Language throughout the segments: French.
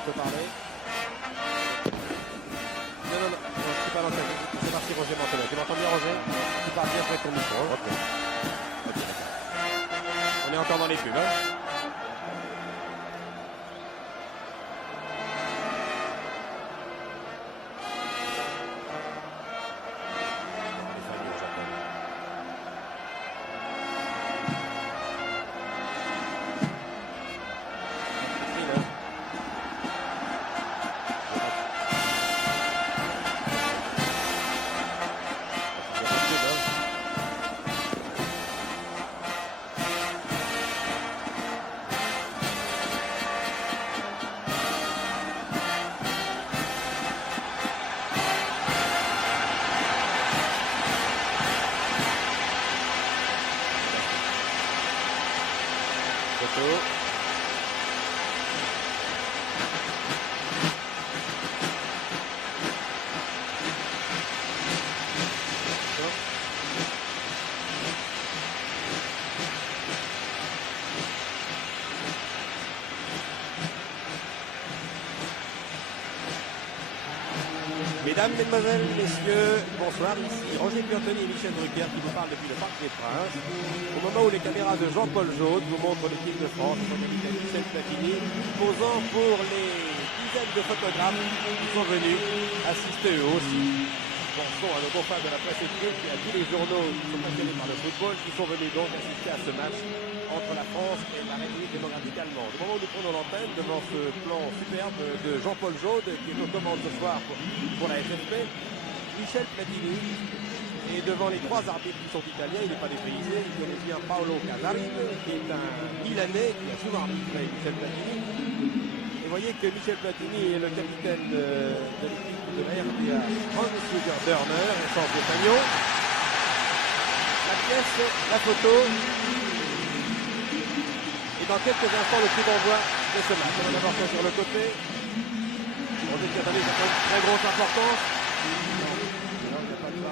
tu peux parler. Non, non, non, je suis pas dans le c'est parti Roger Mantelet. Tu m'entends bien Roger? Tu parles bien avec ton micro. Ok. Ok, d'accord. On est encore dans les pubs, hein? Mesdames, Mesdemoiselles, Messieurs, bonsoir, ici Roger Piantoni et Michel Drucker qui vous parlent depuis le Parc des Princes. Au moment où les caméras de Jean-Paul Jaude vous montrent l'équipe de France, son capitaine Michel Platini, posant pour les dizaines de photographes qui sont venus assister eux aussi. Pensons à nos confrères de la presse écrite et à tous les journaux qui sont passionnés par le football, qui sont venus donc assister à ce match entre la France et la République démocratique allemande. Au moment où nous prenons l'antenne, devant ce plan superbe de Jean-Paul Jaude, qui est aux commandes ce soir pour la FFP, Michel Platini est devant les trois arbitres qui sont italiens. Il n'est pas dépaysé, il connaît bien Paolo Casarin, qui est un Milanais qui a souvent arbitré Michel Platini. Et vous voyez que Michel Platini est le capitaine de l'équipe de la RDA, Hans-Jürgen Dörner, et sans Stefano. La pièce, la photo. Et dans quelques instants, le coup d'envoi de ce match. On va d'abord ça sur le côté. On dit que ça a une très grosse importance.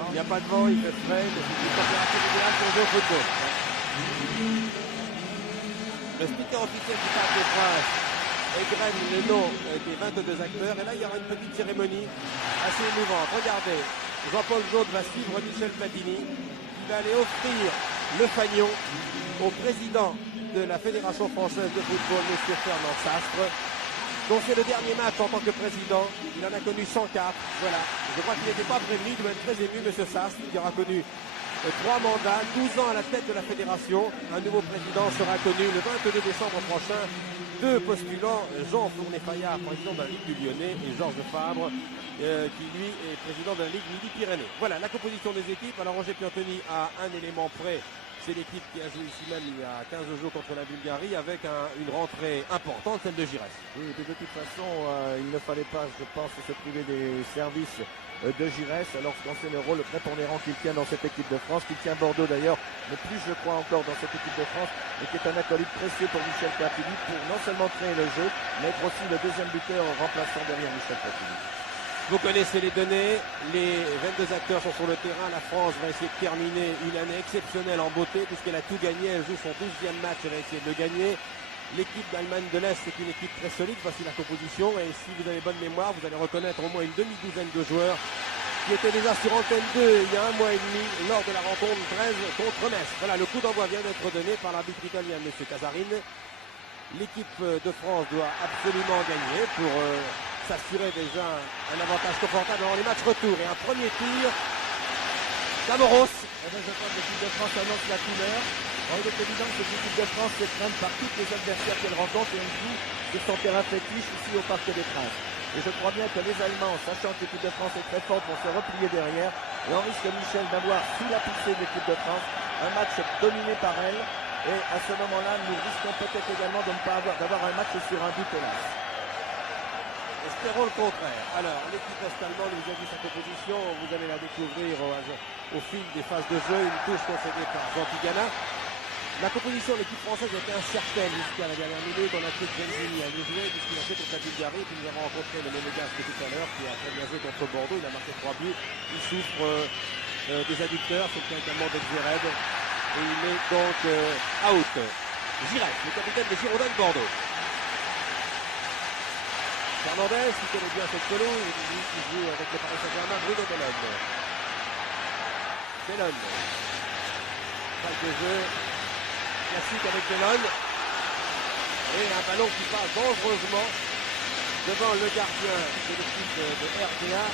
Il n'y a pas de vent, il fait frais, mais c'est une température idéale pour jouer au football. Le speaker officiel du Parc des Princes égrène le nom des 22 acteurs. Et là, il y aura une petite cérémonie assez émouvante. Regardez, Jean-Paul Jaude va suivre Michel Platini. Il va aller offrir le fanion au président de la Fédération française de football, M. Fernand Sastre, dont c'est le dernier match en tant que président. Il en a connu 104. Voilà. Je crois qu'il n'était pas prévenu. Il doit être très ému, M. Sastre, qui aura connu 3 mandats, 12 ans à la tête de la fédération. Un nouveau président sera connu le 22 décembre prochain. 2 postulants, Jean Fournet-Fayard, président de la Ligue du Lyonnais, et Georges Fabre, qui lui est président de la Ligue Midi-Pyrénées. Voilà la composition des équipes. Alors Roger Piantoni a un élément près. C'est l'équipe qui a joué ici même il y a 15 jours contre la Bulgarie avec une rentrée importante, celle de Giresse. Oui, de toute façon, il ne fallait pas, je pense, se priver des services de Giresse lorsqu'on sait le rôle prépondérant qu'il tient dans cette équipe de France, qu'il tient Bordeaux d'ailleurs, mais plus je crois encore dans cette équipe de France, et qui est un acolyte précieux pour Michel Platini pour non seulement créer le jeu, mais être aussi le deuxième buteur remplaçant derrière Michel Platini. Vous connaissez les données, les 22 acteurs sont sur le terrain. La France va essayer de terminer une année exceptionnelle en beauté puisqu'elle a tout gagné. Elle joue son 12e match, elle va essayer de le gagner. L'équipe d'Allemagne de l'Est, c'est une équipe très solide. Voici la composition. Et si vous avez bonne mémoire, vous allez reconnaître au moins une demi-douzaine de joueurs qui étaient déjà sur Antenne 2 il y a 1 mois et demi lors de la rencontre 13 contre Metz. Voilà, le coup d'envoi vient d'être donné par l'arbitre italien, M. Casarin. L'équipe de France doit absolument gagner pour s'assurer déjà un avantage confortable dans les matchs retour. Et un premier tir, Camoros. Eh bien, je crois que l'équipe de France annonce la couleur. Il est évident que cette équipe de France est crainte par tous les adversaires qu'elle rencontre et elle joue de son terrain fétiche ici au Parc des Princes. Et je crois bien que les Allemands, sachant que l'équipe de France est très forte, vont se replier derrière. Et on risque, Michel, d'avoir sous la poussée de l'équipe de France un match dominé par elle. Et à ce moment-là, nous risquons peut-être également de ne pas d'avoir un match sur un but, hélas. Espérons le contraire. Alors, l'équipe est-allemande, vous avez vu sa composition, vous allez la découvrir au fil des phases de jeu, une touche concédée par Jean Tigana. La composition de l'équipe française était incertaine jusqu'à la dernière minute. On a cru que Benzini allait jouer puisqu'il a fait contre la Bulgarie. Puis nous avons rencontré le Monégasque tout à l'heure qui a très bien joué contre Bordeaux. Il a marqué 3 buts. Il souffre des adducteurs, c'est le cas également d'Exered. Et il est donc out. Giresse, le capitaine des Girondins de Bordeaux. Fernandez, qui connaît bien cette pelouse, lui qui joue avec le Paris Saint-Germain, Bruno Bellone. Bellone. Phase de jeu classique avec Bellone. Et un ballon qui passe dangereusement devant le gardien de l'équipe de RPA,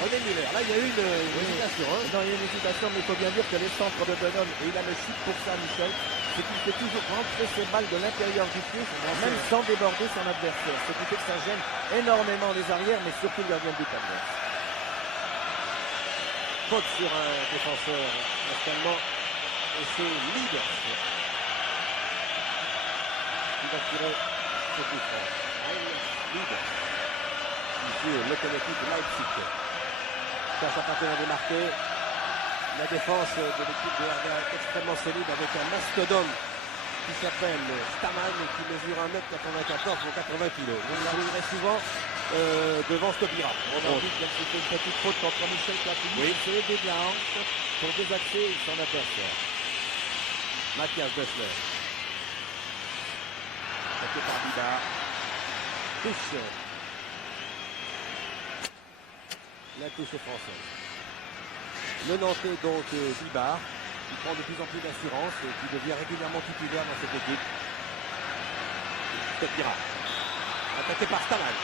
René Muller. Là, il y a eu une hésitation. Non, il y a une hésitation, mais il faut bien dire que les centres de Bellone, et il a le chip pour ça, Michel, c'est qu'il fait toujours rentrer ses balles de l'intérieur du pied, même sans déborder son adversaire. Ce qui fait que ça gêne énormément les arrières, mais surtout le gardien de but adverse. Faute sur un défenseur allemand, et c'est Leaders qui va tirer ce coup franc. Leaders, ici au Lokomotiv Leipzig. Cherche à partir à démarquer. La défense de l'équipe de RDA est extrêmement solide avec un mastodonte qui s'appelle Staman et qui mesure 1m94 pour 80 kg. Vous l'arriverez souvent devant Stopira. On a vu qu'il fait une petite faute contre Michel Platini. Il s'est aidé de la hanche pour désaxer son adversaire. Mathias Dessler. Attaqué par Bida. Touche. La touche française. Le Nantais donc Bibar, qui prend de plus en plus d'assurance et qui devient régulièrement titulaire dans cette équipe. Stopira. Attaqué par Staman.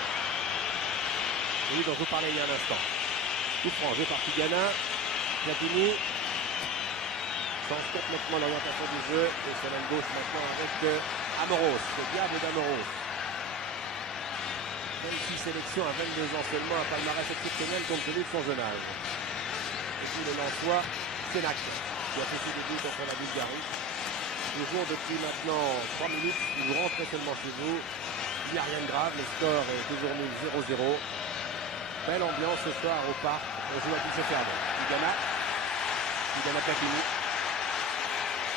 Celui dont je vous parlais il y a un instant. Coup franc joué par Tigana. Platini change complètement l'orientation du jeu et c'est l'aile gauche maintenant avec Amoros, le diable d'Amoros. 26 sélections à 22 ans seulement, un palmarès exceptionnel compte tenu de son jeune âge. Et puis le Lensois, Sénac, qui a fait ses débuts contre la Bulgarie. Nous jouons depuis maintenant 3 minutes, si vous rentrez seulement chez vous, il n'y a rien de grave, le score est toujours nul 0-0. Belle ambiance ce soir au parc, on joue à toucher ferme. Tigana Platini.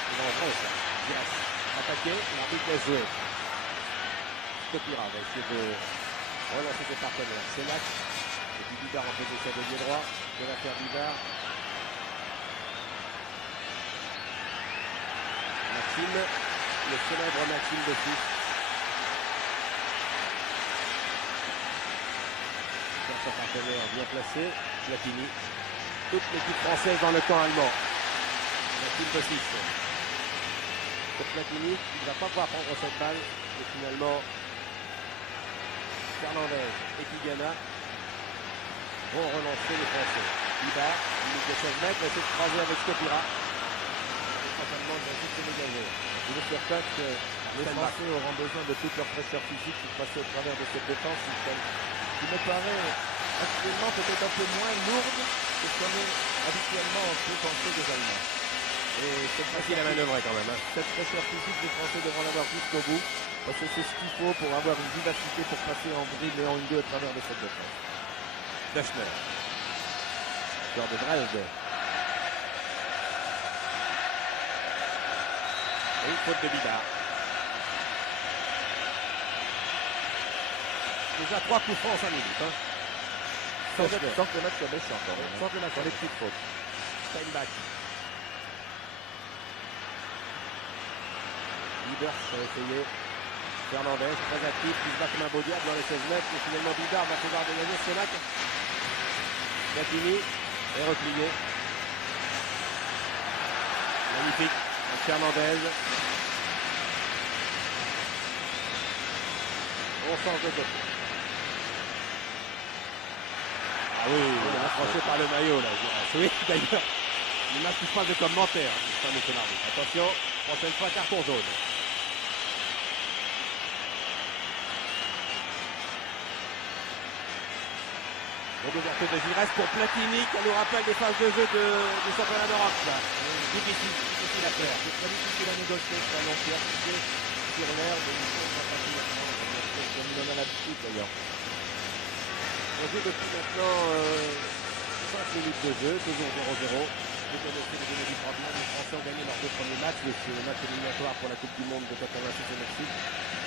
Il va en France, Dias attaqué, l'arbitre laisse jouer. Stopira va essayer de relancer ses partenaires. Sénac, et puis Bidard en possession de pied droit, de la faire Bidard. Maxime, le célèbre Maxime de Suisse. Son partenaire bien placé, Platini. Toute l'équipe française dans le camp allemand. Maxime de Suisse. Pour Platini, il ne va pas pouvoir prendre cette balle. Et finalement, Fernandez et Tigana vont relancer les Français. Bibar, il est de 16 mètres, essaie de croiser avec Stopira. Essentiellement, il va juste se dégager. Il est certain que les Français auront besoin de toute leur fraîcheur physique pour passer au travers de cette défense qui me paraît actuellement peut-être un peu moins lourde que ce qu'on est habituellement en penser des Allemands. Et cette facile à manœuvrer quand même. Cette fraîcheur physique des Français devront l'avoir jusqu'au bout, parce que c'est ce qu'il faut pour avoir une vivacité pour passer en dribble et en 1-2 à travers de cette défense. Dachner. Joueur de Dresde. Et une faute de Bidard. Déjà 3 coups francs en 5 minutes. Sans que le match soit méchant quand même. Sans que le match soit les petites fautes. Steinbach. Liebers a essayé. Fernandez, très actif, qui se bat comme un beau diable dans les 16 mètres. Mais finalement, Bidard va pouvoir dégager Sénac. Platini est replié. Magnifique. Fernandez. On change de côté. Ah oui, accroché par le maillot là. Oui, d'ailleurs. Il m'a plus pas de commentaires, monsieur l'arbitre. Attention, prochaine fois carton jaune. Donc ouverture de Giresse pour Platini qui nous rappelle des phases de jeu du championnat d'Europe. Difficile à faire. C'est très difficile à négocier ce ballon qui est appliqué sur l'air de on en a l'habitude d'ailleurs. On joue depuis maintenant 5 minutes de jeu, toujours 0-0. Vous connaissez les données du problème. Les Français ont gagné leurs 2 premiers matchs, le match éliminatoire pour la Coupe du Monde de 86 au Mexique.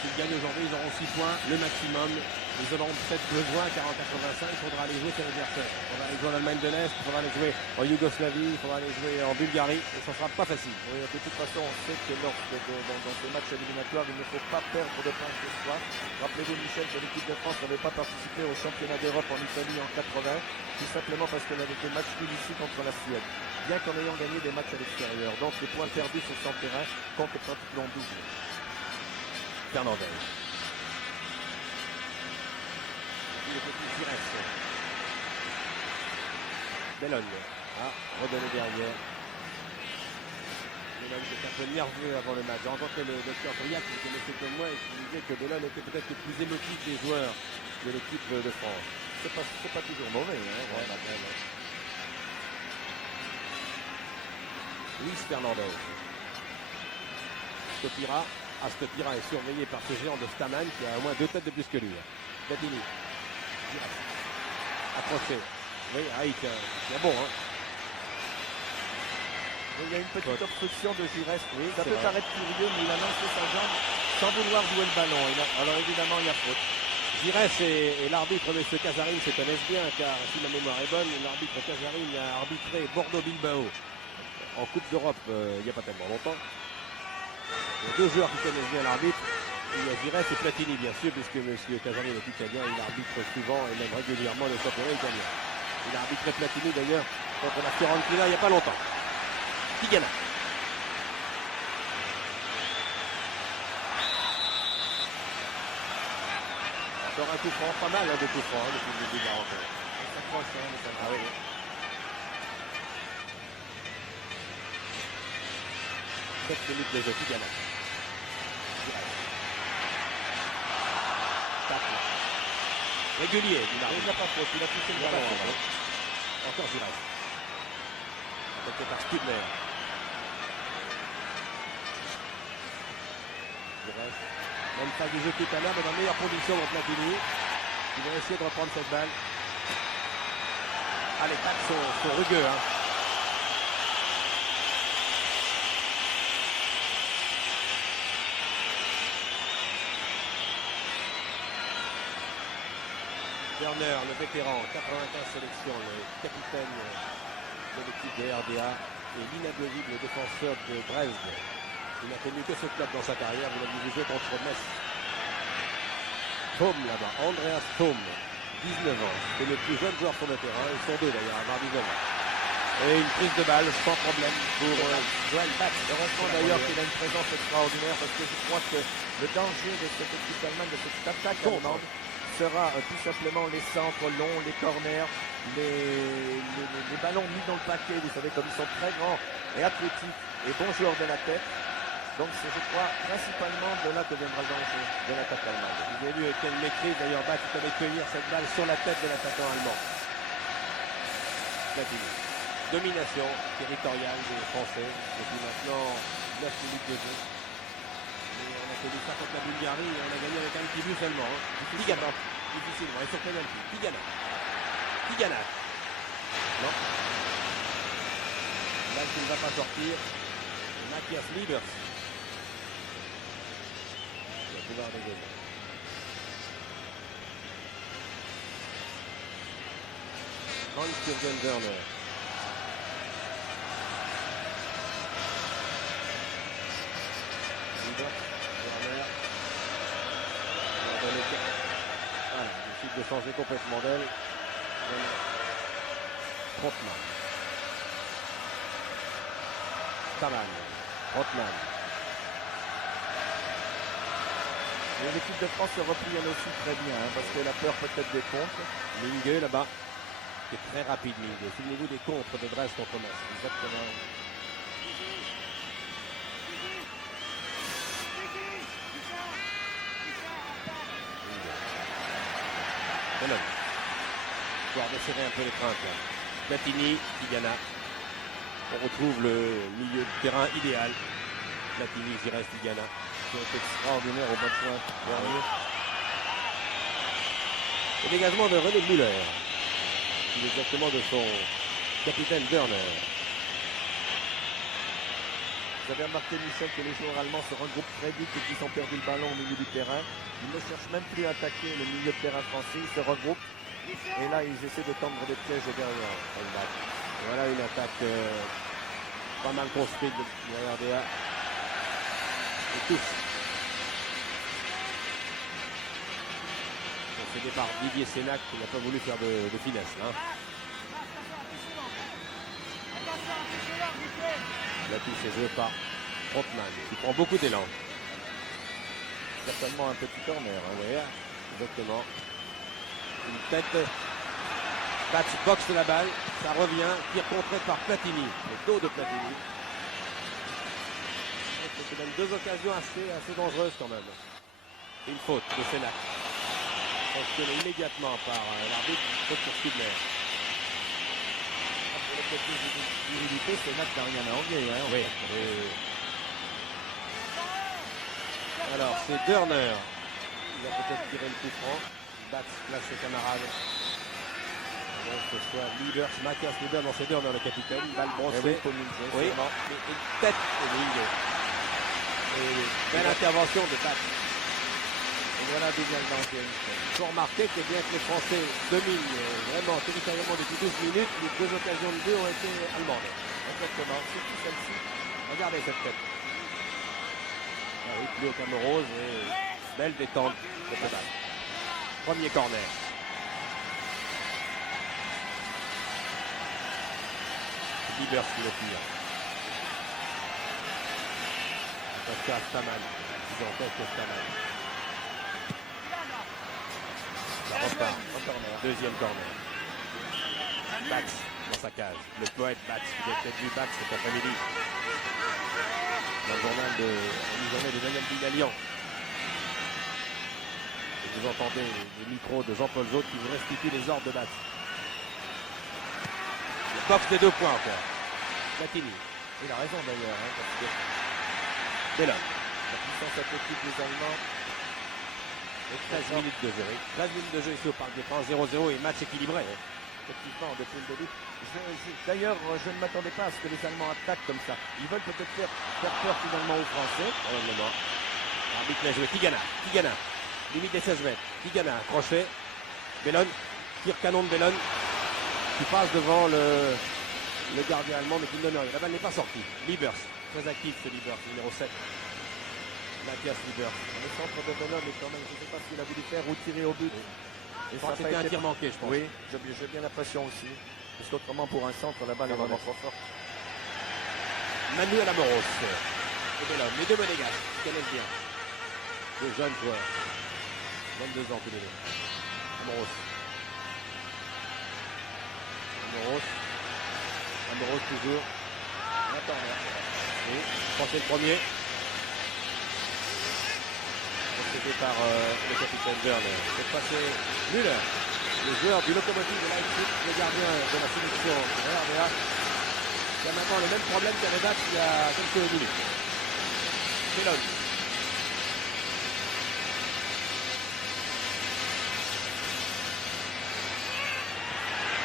S'ils gagnent aujourd'hui, ils auront 6 points, le maximum, Ils en ont peut-être besoin, 40-85, il faudra aller jouer sur l'adversaire. Il faudra aller jouer en Allemagne de l'Est, il faudra aller jouer en Yougoslavie, il faudra aller jouer en Bulgarie, et ça ne sera pas facile. Oui, de toute façon, on sait que dans ces matchs éliminatoires, il ne faut pas perdre de points ce soir. Rappelez-vous, Michel, que l'équipe de France n'avait pas participé au championnat d'Europe en Italie en 80, tout simplement parce qu'elle avait fait match nul ici contre la Suède, bien qu'en ayant gagné des matchs à l'extérieur. Donc les points perdus sur son terrain comptent pratiquement double. Fernandez. Le petit Giresse. Bellone. Ah, redonné derrière. Bellone qui est un peu nerveux avant le match. J'ai rencontré le docteur Briac, qui connaissait comme moi, et qui disait que Bellone était peut-être le plus émotif des joueurs de l'équipe de France. C'est pas toujours mauvais. Hein, ouais. Luis Fernandez. Stopira. Stopira est surveillé par ce géant de Staman qui a au moins 2 têtes de plus que lui. Platini. Approché. Oui, il tient bon. Hein. Il y a une petite obstruction de Giresse. Oui, ça peut paraître curieux, mais il a lancé sa jambe sans vouloir jouer le ballon. Alors évidemment, il y a faute. Giresse et l'arbitre, M. Casarine, se connaissent bien, car si ma mémoire est bonne, l'arbitre Casarine a arbitré Bordeaux-Bilbao en Coupe d'Europe il n'y a pas tellement longtemps. Il y a 2 joueurs qui connaissent bien l'arbitre. Il y a Giresse et Platini, bien sûr, puisque M. Casarine est italien, il arbitre souvent et même régulièrement le championnat italien. Il a arbitré Platini d'ailleurs contre la Fiorentina il n'y a pas longtemps. Tigana. Encore un coup franc, pas mal de coups francs depuis le début de la rencontre. Ça s'approche, mais ça va. Ah oui. 7 minutes de jeu, Tigana. Régulier, il n'a pas faute, il a touché le ballon. Encore Giresse. Attaqué par Stubner. Giresse. Même pas du jeu tout à l'heure, mais dans meilleures conditions dans Platini. Il va essayer de reprendre cette balle. Ah, les tacles sont rugueux. Hein. Werner, le vétéran, 95 sélections, le capitaine de l'équipe de RDA et l'inamovible défenseur de Dresde. Il n'a connu que ce club dans sa carrière, vous l'avez vu jouer contre Metz. Thom là-bas, Andreas Thom, 19 ans, c'est le plus jeune joueur sur le terrain, ils sont 2 d'ailleurs, à avoir 19 ans. Et une prise de balle sans problème pour Joël Bax. Heureusement d'ailleurs qu'il a une présence extraordinaire parce que je crois que le danger de cette équipe allemande, de cette attaque allemande, sera tout simplement les centres longs, les corners, les ballons mis dans le paquet. Vous savez comme ils sont très grands et athlétiques et bons joueurs de la tête. Donc c'est, je crois, principalement de là que viendra le danger de l'attaque allemande. Vous avez vu quelle maîtrise d'ailleurs Bach qui allait cueillir cette balle sur la tête de l'attaquant allemand. Platini. Domination territoriale des Français depuis maintenant 9 minutes de jeu. Et on a connu ça contre la Bulgarie et on a gagné avec un petit but seulement. Hein. Tigana. Difficilement. Et sur penalty. Tigana. Tigana. Non. Là qui ne va pas sortir. Matthias Liebers. Il va pouvoir dégager. Hans-Jürgen Werner. Werner. Voilà, il décide de changer complètement d'aile. Trotman. Taman. Trotman. Et l'équipe de France se replie elle aussi très bien, hein, parce qu'elle a peur peut-être des contres. Mingue là-bas, qui est très rapide, Mingue. Souvenez-vous des contres de Dresde contre Metz. Exactement. Bellone. Pouvoir desserrer un peu les craintes là. Platini, Tigana. On retrouve le milieu de terrain idéal. Platini, Giresse, Tigana. C'est extraordinaire au bas de point. Dernier. Le dégagement de René Müller. Il est exactement de son capitaine Werner. Vous avez remarqué, Michel, que les joueurs allemands se regroupent très vite et qu'ils ont perdu le ballon au milieu du terrain. Ils ne cherchent même plus à attaquer le milieu de terrain français. Ils se regroupent. Et là, ils essaient de tendre des pièges derrière. Voilà une attaque pas mal construite de la RDA. Et tous. Concédé par Didier Sénac qui n'a pas voulu faire de finesse. Hein. La touche est jouée par Trotman qui prend beaucoup d'élan. Certainement un petit corner. Hein. Oui, exactement. Une tête. Batz boxe la balle, ça revient, tir contré par Platini, le dos de Platini. C'est même deux occasions assez dangereuses quand même. Une faute de Sénac. Sanctionné immédiatement par l'arbitre, faute pour Stubner. Pour le côté d'humilité, Sénac n'a rien à envier. Hein, oui. Alors c'est Dörner. Il va peut-être tirer le coup franc. Batz place ses camarades. Que ce soit Liebers, Mathias Liebers dans ses deux dans le capitaine, balle brossée. Oui, une tête de Ligue. Et belle intervention de Batz. Et voilà deuxième danger. Il faut remarquer que bien que les Français dominent vraiment territorialement depuis 12 minutes, les deux occasions de but ont été allemandes. Exactement, surtout celle-ci. Regardez cette tête. Ah oui, plus au Camorose et belle détente de la balle. Premier corner. Liebers qui le tire. Pascal Staman. Ils ont fait Staman. Ça repart. Deuxième corner. Batz dans sa cage. Le poète Batz. Vous avez peut-être vu Batz cet après-midi. Dans le journal de la journée de Daniel Bigalian. Et vous entendez les micros de Jean-Paul Zot qui vous restitue les ordres de Batz. Le box des 2 points encore. Platini. Il a raison d'ailleurs, hein, parce que Bellon. la puissance athlétique des Allemands. Et 13 minutes de jeu. 13 minutes de jeu ici au Parc des Princes, 0-0 et match équilibré. Effectivement, depuis le début. D'ailleurs, je ne m'attendais pas à ce que les Allemands attaquent comme ça. Ils veulent peut-être faire peur finalement aux Français. Probablement. L'arbitre l'a joué. Tigana. Limite des 16 mètres. Tigana, crochet. Bellon. Tire canon de Bellon. Qui passe devant le gardien allemand, mais qui ne donne rien. La balle n'est pas sortie. Liebers. Très actif ce Liebers, numéro 7. Mathias Liebers. Le centre de Bellon est quand même, je ne sais pas ce qu'il a voulu faire ou tirer au but. Et ça c'était un tir manqué, je pense. Oui, j'ai bien l'impression aussi. Parce qu'autrement, pour un centre, la balle est vraiment trop forte. Manuel Amoros. Et Bellon, les deux monégasques, qui connaissent bien. Deux jeunes joueurs. 22 ans tous les deux. Amoros. Amoros toujours. Attends, oui, je pense que c'est le premier. C'était par le capitaine Werner. Cette fois c'est Müller, le joueur du Lokomotiv de Leipzig, le gardien de la sélection de la RDA, qui a maintenant le même problème qu'avait Batz il y a quelques minutes. Bellon.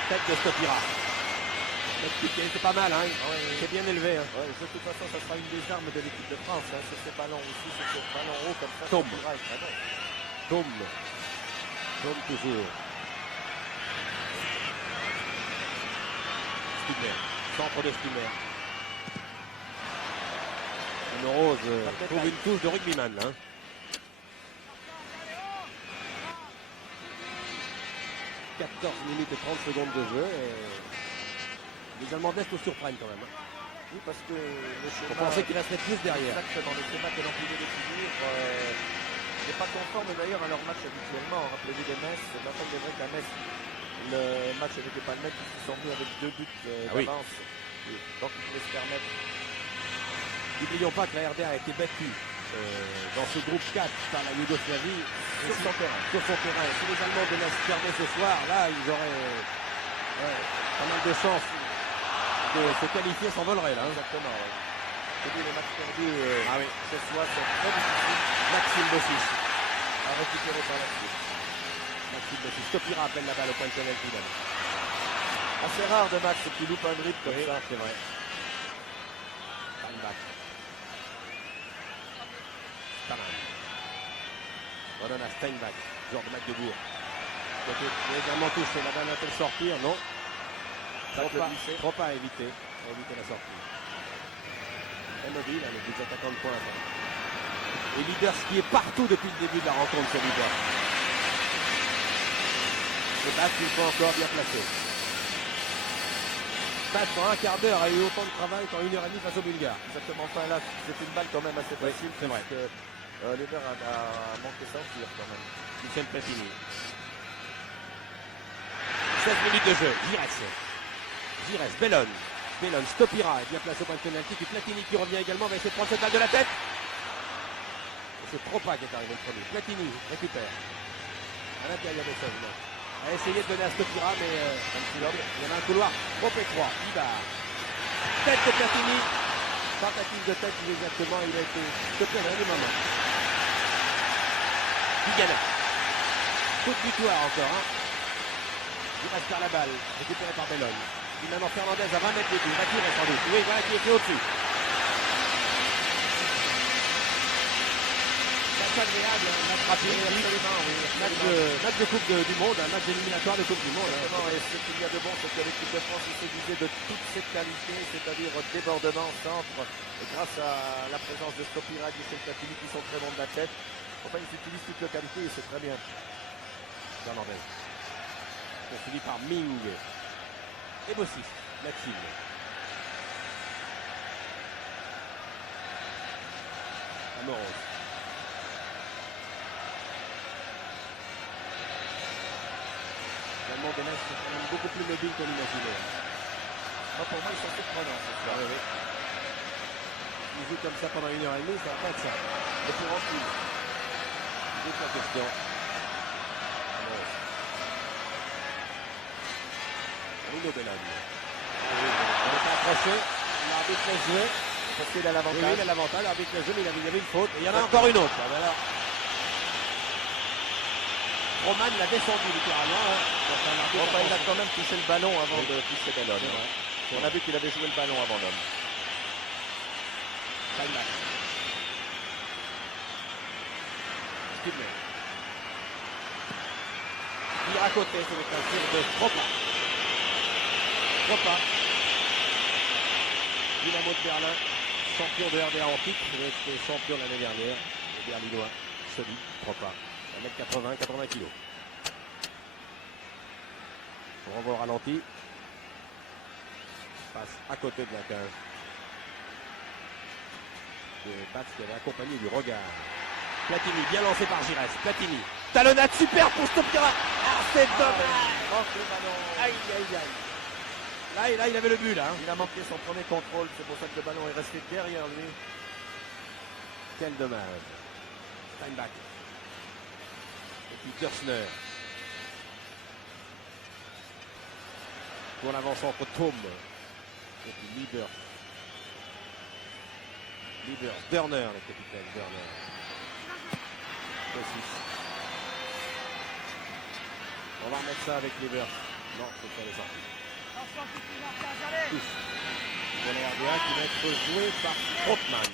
Tête de Stopira. C'est pas mal, hein. Oui. C'est bien élevé. Hein. Ouais, de toute façon, ça sera une des armes de l'équipe de France. Hein. Sur ces ballons aussi, sur ces ballons hauts comme ça. Tombe. Tombe toujours. Stubner. Centre de Stubner. Une rose trouve une touche de rugbyman. Hein. « 14 minutes et 30 secondes de jeu. Et les Allemands d'Est nous surprennent quand même. Hein. Oui, parce que le schéma... On pensait qu'il resterait plus derrière. Exactement, le schéma que l'on pouvait définir n'est pas conforme d'ailleurs à leur match habituellement. Rappelez-vous de Metz, l'ensemble des vrai qu'à Metz, le match avec les Palmettes, ils se sont mis avec 2 buts d'avance. Oui. Donc ils pouvaient se permettre. N'oublions pas que la RDA a été battue dans ce groupe 4 par la Yougoslavie Sur son terrain. Si les Allemands devaient se fermer ce soir, là, ils auraient pas mal de chances de se qualifier, s'envoleraient là. Hein. Exactement, oui. Et puis les matchs perdus ce soir sont très difficiles. Maxime Bossis À récupérer par la suite. Maxime Bossis. Stopira appelle la balle au point de Chanel Zidane. Assez rare de match qui loupe un dribble comme ça. C'est vrai. Steinbach. Taman. Redonne à Steinbach, joueur de Magdebourg. Qui a été légèrement touché. La balle va-t-elle sortir? Non. Trop pas à éviter. À éviter la sortie. Très mobile, hein, les deux attaquants de pointe. Hein. Et Liebers qui est partout depuis le début de la rencontre, ce Liebers. Et Batz, une fois encore bien placé. Batz, en un quart d'heure, a eu autant de travail qu'en 1h30 face aux Bulgares. Exactement. Enfin là, c'est une balle quand même assez facile. C'est vrai. Liebers a manqué ça aussi quand même. Michel Platini. 16 minutes de jeu. Gires, Bellone. Stopira est bien placé au point de pénalty. Puis Platini qui revient également va essayer de prendre cette balle de la tête. Et c'est Tropa qui est arrivé le premier. Platini récupère. À l'intérieur des sols. A essayé de donner à Stopira, mais il y avait un couloir trop étroit. Ibar. Tête de Platini. Tentative de tête, exactement. Il a été stoppé à un dernier moment. Vigana. Coup de victoire encore. Hein. Il reste par la balle, récupéré par Bellone. Puis maintenant Fernandez à 20 mètres du but, va tirer sans doute. Oui, voilà qui est fait au-dessus. Match agréable, match rapide, absolument, oui. Match de Coupe du Monde, un match éliminatoire de Coupe du Monde. Exactement, et ce qu'il y a de bon, c'est que l'équipe de France s'est disait de toutes ses qualités, c'est-à-dire débordement, centre, et grâce à la présence de Stopira et Michel Platini qui sont très bons de la tête. Enfin, ils utilisent toutes leurs qualités et c'est très bien. Fernandez. Poursuivi par Ming. Et Bossis, Maxime. Amoros. Finalement, Benes est quand même beaucoup plus mobile qu'on l'imaginait. Pour moi, ils sont surprenants ce soir. Oui. Il joue comme ça pendant 1h30, ça va pas être ça. Et pour ensuite, c'est la question. Bruno Bellone. On est approché. L'arbitre laisse jouer. parce qu'il a l'avantage. Oui, il a l'avantage. L'arbitre laisse jouer, mais il y avait une faute. Et il y en a encore une autre. Alors, Roman l'a descendu littéralement. Hein. Enfin, il a quand même touché le ballon avant de toucher Bellone. On a vu qu'il avait joué le ballon avant l'homme. Skidner. Tire à côté, c'est le tir de Tropa. Dynamo de Berlin, champion de RDA en titre, il était champion l'année dernière. Le Berlinois, solide, Tropa. 1m80, 80 kg. On renvoie au ralenti. Passe à côté de la cage. De Batz qui avait accompagné du regard. Platini, bien lancé par Gires. Platini. Talonnade super pour Stopira. Ah, c'est dommage. Aïe, aïe, aïe. Là, il avait le but, là. Hein. Il a manqué son premier contrôle, c'est pour ça que le ballon est resté derrière lui. Quel dommage. Steinbach. Et puis Kirchner. Pour l'avant-centre Thome. Et puis Liebers. Berner, le capitaine Berner. 6. On va remettre ça avec Liebers. Non, c'est pas les sorties. Touche. Pour les RDA qui va être joué par Strootman.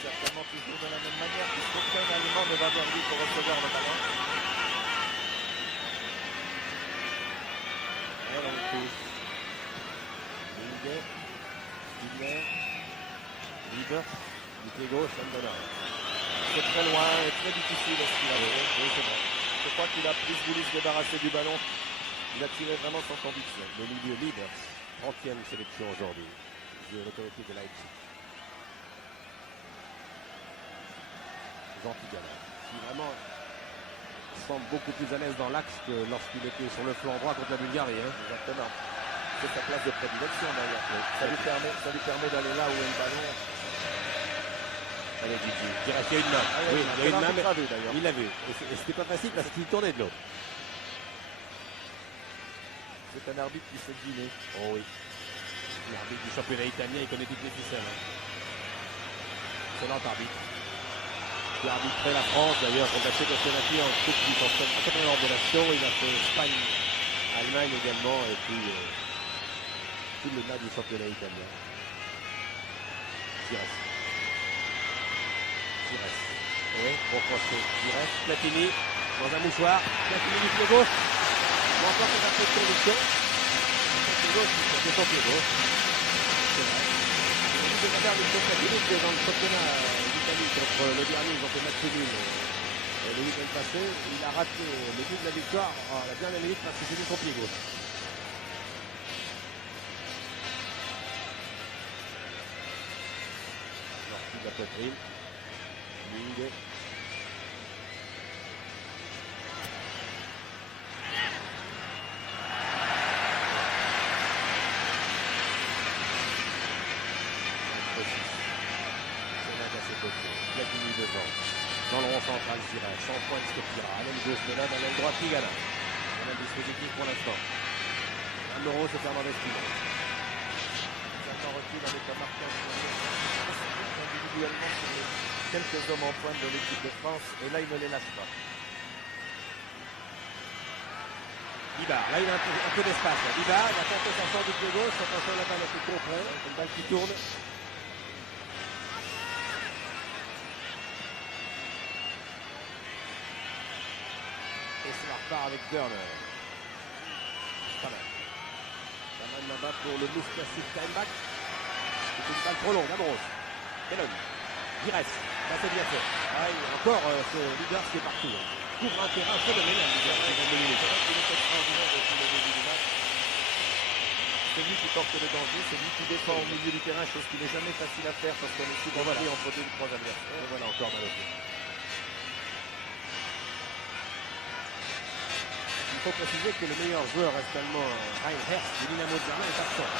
Certainement toujours de la même manière, puisqu'aucun Allemand ne va vers lui pour recevoir le ballon. Et on touche. Skidner. Liebers. Du pied gauche, Andonard. C'est très loin et très difficile ce qu'il a fait. Oui, c'est vrai. Je crois qu'il a plus voulu se débarrasser du ballon. Il a tiré vraiment sans conviction. Le milieu Liebers, 30e sélection aujourd'hui de l'autorité de Leipzig. Jean Tigana, qui vraiment semble beaucoup plus à l'aise dans l'axe que lorsqu'il était sur le flanc droit contre la Bulgarie. Hein. Exactement. C'est sa place de prédilection d'ailleurs. Ça lui permet d'aller là où est le ballon. Allez, Gigi. Il restait une main. Oui, il y a une main, mais il l'a vu. Et c'était pas facile parce qu'il tournait de l'eau. C'est un arbitre qui fait dîner. Oh oui. L'arbitre du championnat italien, il connaît toutes les ficelles. Hein. Excellent arbitre. Qui a arbitré la France d'ailleurs contre la Tchécoslovaquie en Coupe du championnat de nation. Il a fait Espagne, Allemagne également, et puis tout le match du championnat italien. Gires. Oui, bon crochet. Direct, Platini, dans un mouchoir. Platini du pied gauche. Mais encore c'est un peu de conviction. Son pied gauche, c'est son pied gauche. C'est vrai. Il de regarder le Platini dans le championnat d'Italie contre le dernier, ils ont fait match nul. Le week-end passé, il a raté le but de la victoire à la dernière minute parce que c'était son pied gauche. Sortie de la poitrine. Ling. Platini devant. Dans le rond central, Zirel. Sans point de Stopira. À l'aile gauche, Melan. À l'aile droite, Tigana. On a le dispositif pour l'instant. Un euro, c'est Fernandez Pino. Certains reculent avec la marque individuellement sur les quelques hommes en pointe de l'équipe de France. Et là, il ne les lâche pas. Ibar, là il a un peu d'espace. Ibar, il a tenté sa chance du pied gauche. Attention, la balle est tout près. Une balle qui tourne. Et ça repart avec Burner. Pas mal. Pas mal là-bas pour le Moustassi Steinbach. C'est une balle trop longue, Ambrose. Bellon. Gires. Là c'est bien fait. Ah, encore ce leader qui est partout. Couvre un terrain phénoménal. C'est vrai qu'il est extraordinaire depuis le début du match. C'est lui qui porte le danger, c'est lui qui défend au milieu du terrain, chose qui n'est jamais facile à faire parce qu'on est souvent pris entre deux ou trois adversaires. Et voilà encore dans le jeu. Il faut préciser que le meilleur joueur reste allemand, Reinherz, du Dynamo de Berlin, est absent.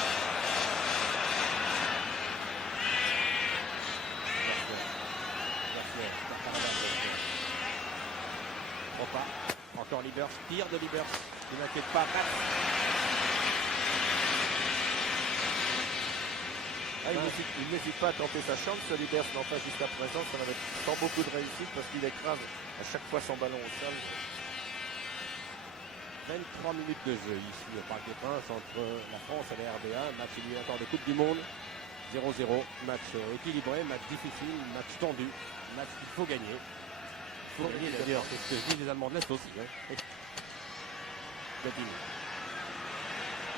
Pas. Encore Libers, tire de Libers. Ne m'inquiète pas, Max. Il n'hésite pas à tenter sa chance, ce Libers, mais enfin jusqu'à présent, ça n'avait sans beaucoup de réussite parce qu'il écrase à chaque fois son ballon au sol. 23 minutes de jeu ici au Parc des Princes entre la France et la RDA. Match éliminatoire de Coupe du Monde. 0-0. Match équilibré, match difficile, match tendu. Match qu'il faut gagner. Il faut gagner d'ailleurs. C'est ce que disent les Allemands de l'Est aussi. Platini.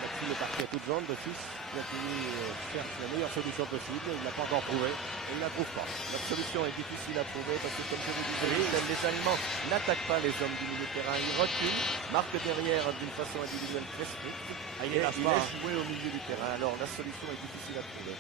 Platini est parti à toutes jambes d'office. Platini cherche la meilleure solution possible. Il ne l'a pas encore trouvé. Il ne la trouve pas. La solution est difficile à trouver parce que, comme je vous disais, les Allemands n'attaquent pas les hommes du milieu de terrain. Ils reculent, marquent derrière d'une façon individuelle très stricte. Il et laisse ils pas. laissent jouer au milieu du terrain. Alors la solution est difficile à trouver.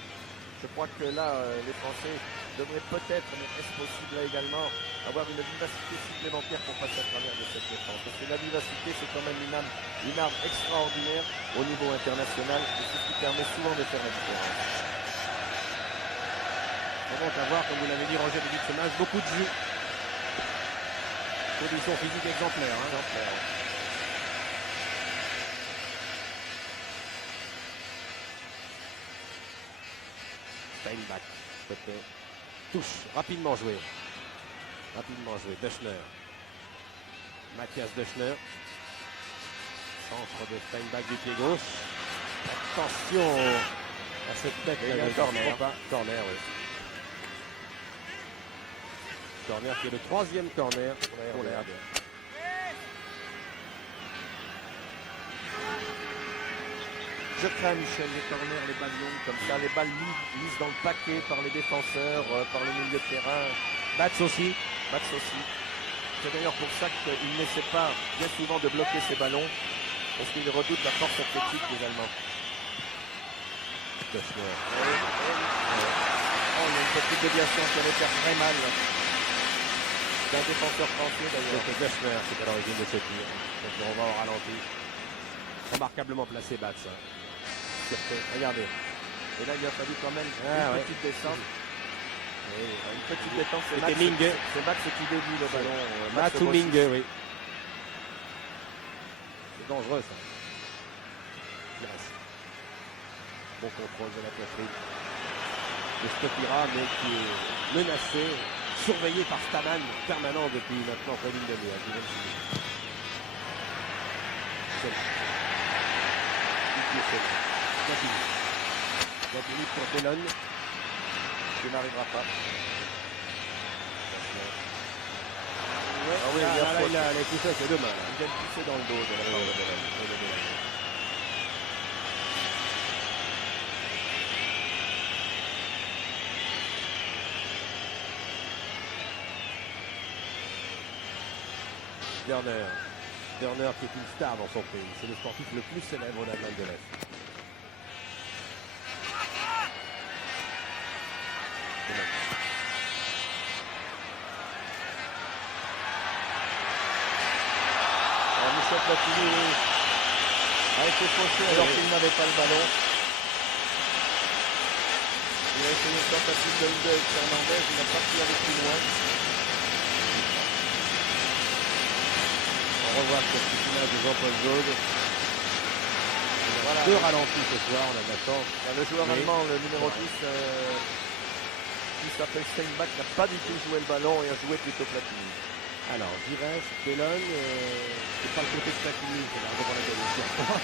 Je crois que là, les Français devraient peut-être, mais est-ce possible là également, avoir une vivacité supplémentaire pour passer à travers de cette défense. Parce que la vivacité, c'est quand même une arme extraordinaire au niveau international. Et c'est ce qui permet souvent de faire la différence. On va avoir, comme vous l'avez dit, Roger, début de ce match, beaucoup de jus. Conditions physiques exemplaires. Steinbach, touche, rapidement joué. Döchner. Mathias Döchner. Centre de Steinbach du pied gauche. Attention à cette tête. Il y a un corner. Corner, oui. Corner qui est le troisième corner pour la RDA. Je crains, Michel, les corners, les balles longues comme ça, les balles mises dans le paquet par les défenseurs, par le milieu de terrain. Bats aussi. C'est d'ailleurs pour ça qu'il n'essaie pas bien souvent de bloquer ces ballons, parce qu'il redoute la force athlétique des Allemands. Döchner. Oh, il y a une petite déviation qui allait faire très mal. D'un défenseur français d'ailleurs. C'est Döchner, c'est à l'origine de ce tir. Donc on va au ralenti. Remarquablement placé Bats. Regardez. Et là, il a fallu quand même une petite descente. Oui. Une petite détente. C'était Mingue. C'est Max qui dévie le ballon. Max ou Mingue, oui. C'est dangereux ça. Pires. Bon contrôle de la poitrine. De Stopira, mais qui est menacé, surveillé par Staman, permanent depuis maintenant près d'une demi-heure. C'est là. Gatini pour Bellon. Il n'arrivera pas. Ah oui, là, il y a là, faute. il a poussé avec les deux mains. Là. Il vient de pousser dans le dos de la part de Belen. Turner. Turner qui est une star dans son pays. C'est le sportif le plus célèbre d'Allemagne de l'Est. Alors Michel Platini a été fauché alors qu'il n'avait pas le ballon. Il a essayé une tentative de Hunde avec Fernandez, il n'a pas pu aller plus loin. On revoit ce petit image de Jean-Paul Jaude. Voilà. Deux ralentis ce soir, on a de la chance. Le joueur Oui. allemand, le numéro 10, qui s'appelle Steinbach, n'a pas du tout joué le ballon et a joué plutôt Platini. Alors, Giresse, Bellone, c'est pas le côté de Platini, c'est la raison pour laquelle il tire pas.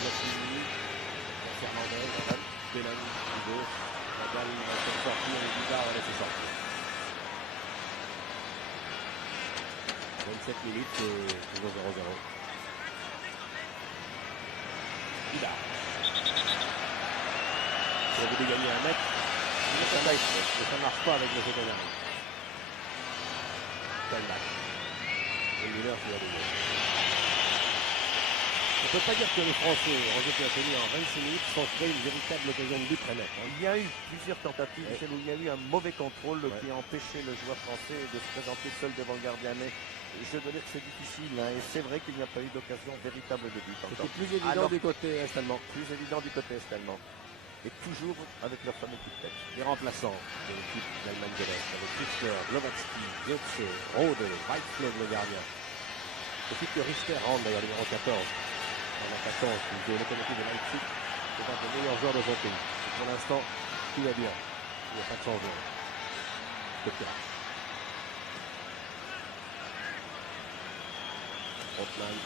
Platini, Fernandez, Bellone, du gauche, Nadal va se sortir, et Vidal va laisser sortir. 27 minutes, c'est toujours 0-0. Vidal. Il a voulu gagner un mètre. Mais ça ne marche pas avec le second. Steinbach. Et Müller qui va donner. On ne peut pas dire que les Français, Roger Piantoni, en 26 minutes, sont créés une véritable occasion de but très nette. Il y a eu plusieurs tentatives, Ouais. celle où il y a eu un mauvais contrôle Ouais. qui a empêché le joueur français de se présenter seul devant le gardien. Mais je dois dire que c'est difficile, hein, et c'est vrai qu'il n'y a pas eu d'occasion véritable de but encore. C'était plus évident Alors, du côté est-allemand. plus évident du côté est-allemand. Et toujours avec leur fameux coup de tête. Les remplaçants de l'équipe d'Allemagne de l'Est, avec Kistler, Glovatsky, Götze, Rode, Weizflog le gardien. Ensuite que Richter rentre d'ailleurs, numéro 14. En attaquant, qui joue au locomotive de Leipzig, c'est un des meilleurs joueurs de son pays. Et pour l'instant, tout va bien. Il n'y a pas de changement. Kopira. Hotman.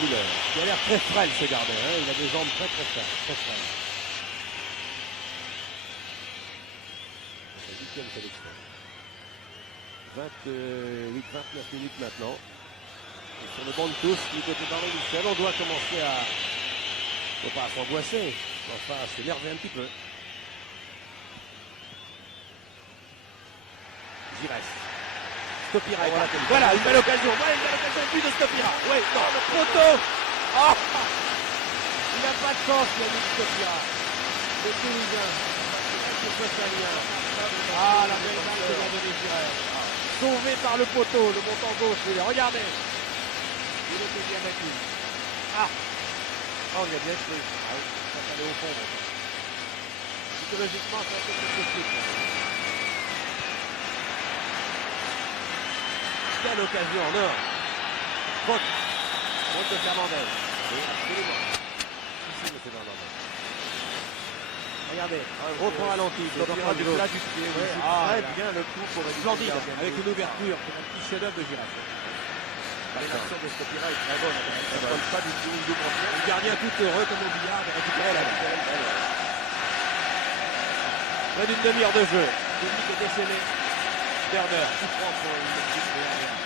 Müller. Il a l'air très frêle ce gardien. Hein. Il a des jambes très frêles. Très frêles. La 8e sélection. 28-29 minutes maintenant. Et sur le banc de tous, du côté d'Henri Michel, on doit commencer à... faut pas s'angoisser, mais enfin à s'énerver un petit peu. Giresse. Stopira. Voilà, une belle occasion. Voilà une belle occasion. But de Stopira. Oui, non, le poteau. Oh, il n'a pas de chance, Yannick Stopira. Le Toulousain. Le Sosalien. Ah, la belle balle que vient de donner Giresse. Sauvé par le poteau, le montant gauche. Regardez. Il était bien battu. Ah, Oh, il a bien joué. ah oui, ça allait au fond. Psychologiquement, c'est un peu plus possible. Quelle occasion en or. Faute. Faute de Fernandez. Oui, absolument. Si, monsieur Fernandez. Regardez, autre ralenti. Il aura du plat du pied. Ouais, Il joue ah, très là. bien le coup pour éviter Splendide, le gardien de avec but. une ouverture. C'est un petit chef-d'œuvre de Giresse. L'action de Stopira est très bonne. Il ne vole pas du tout. Il ouvre bien. Le gardien tout heureux comme au billard de récupérer la balle. Près d'une demi-heure de jeu. Public est décédé. Turner qui prend pour une petite derrière.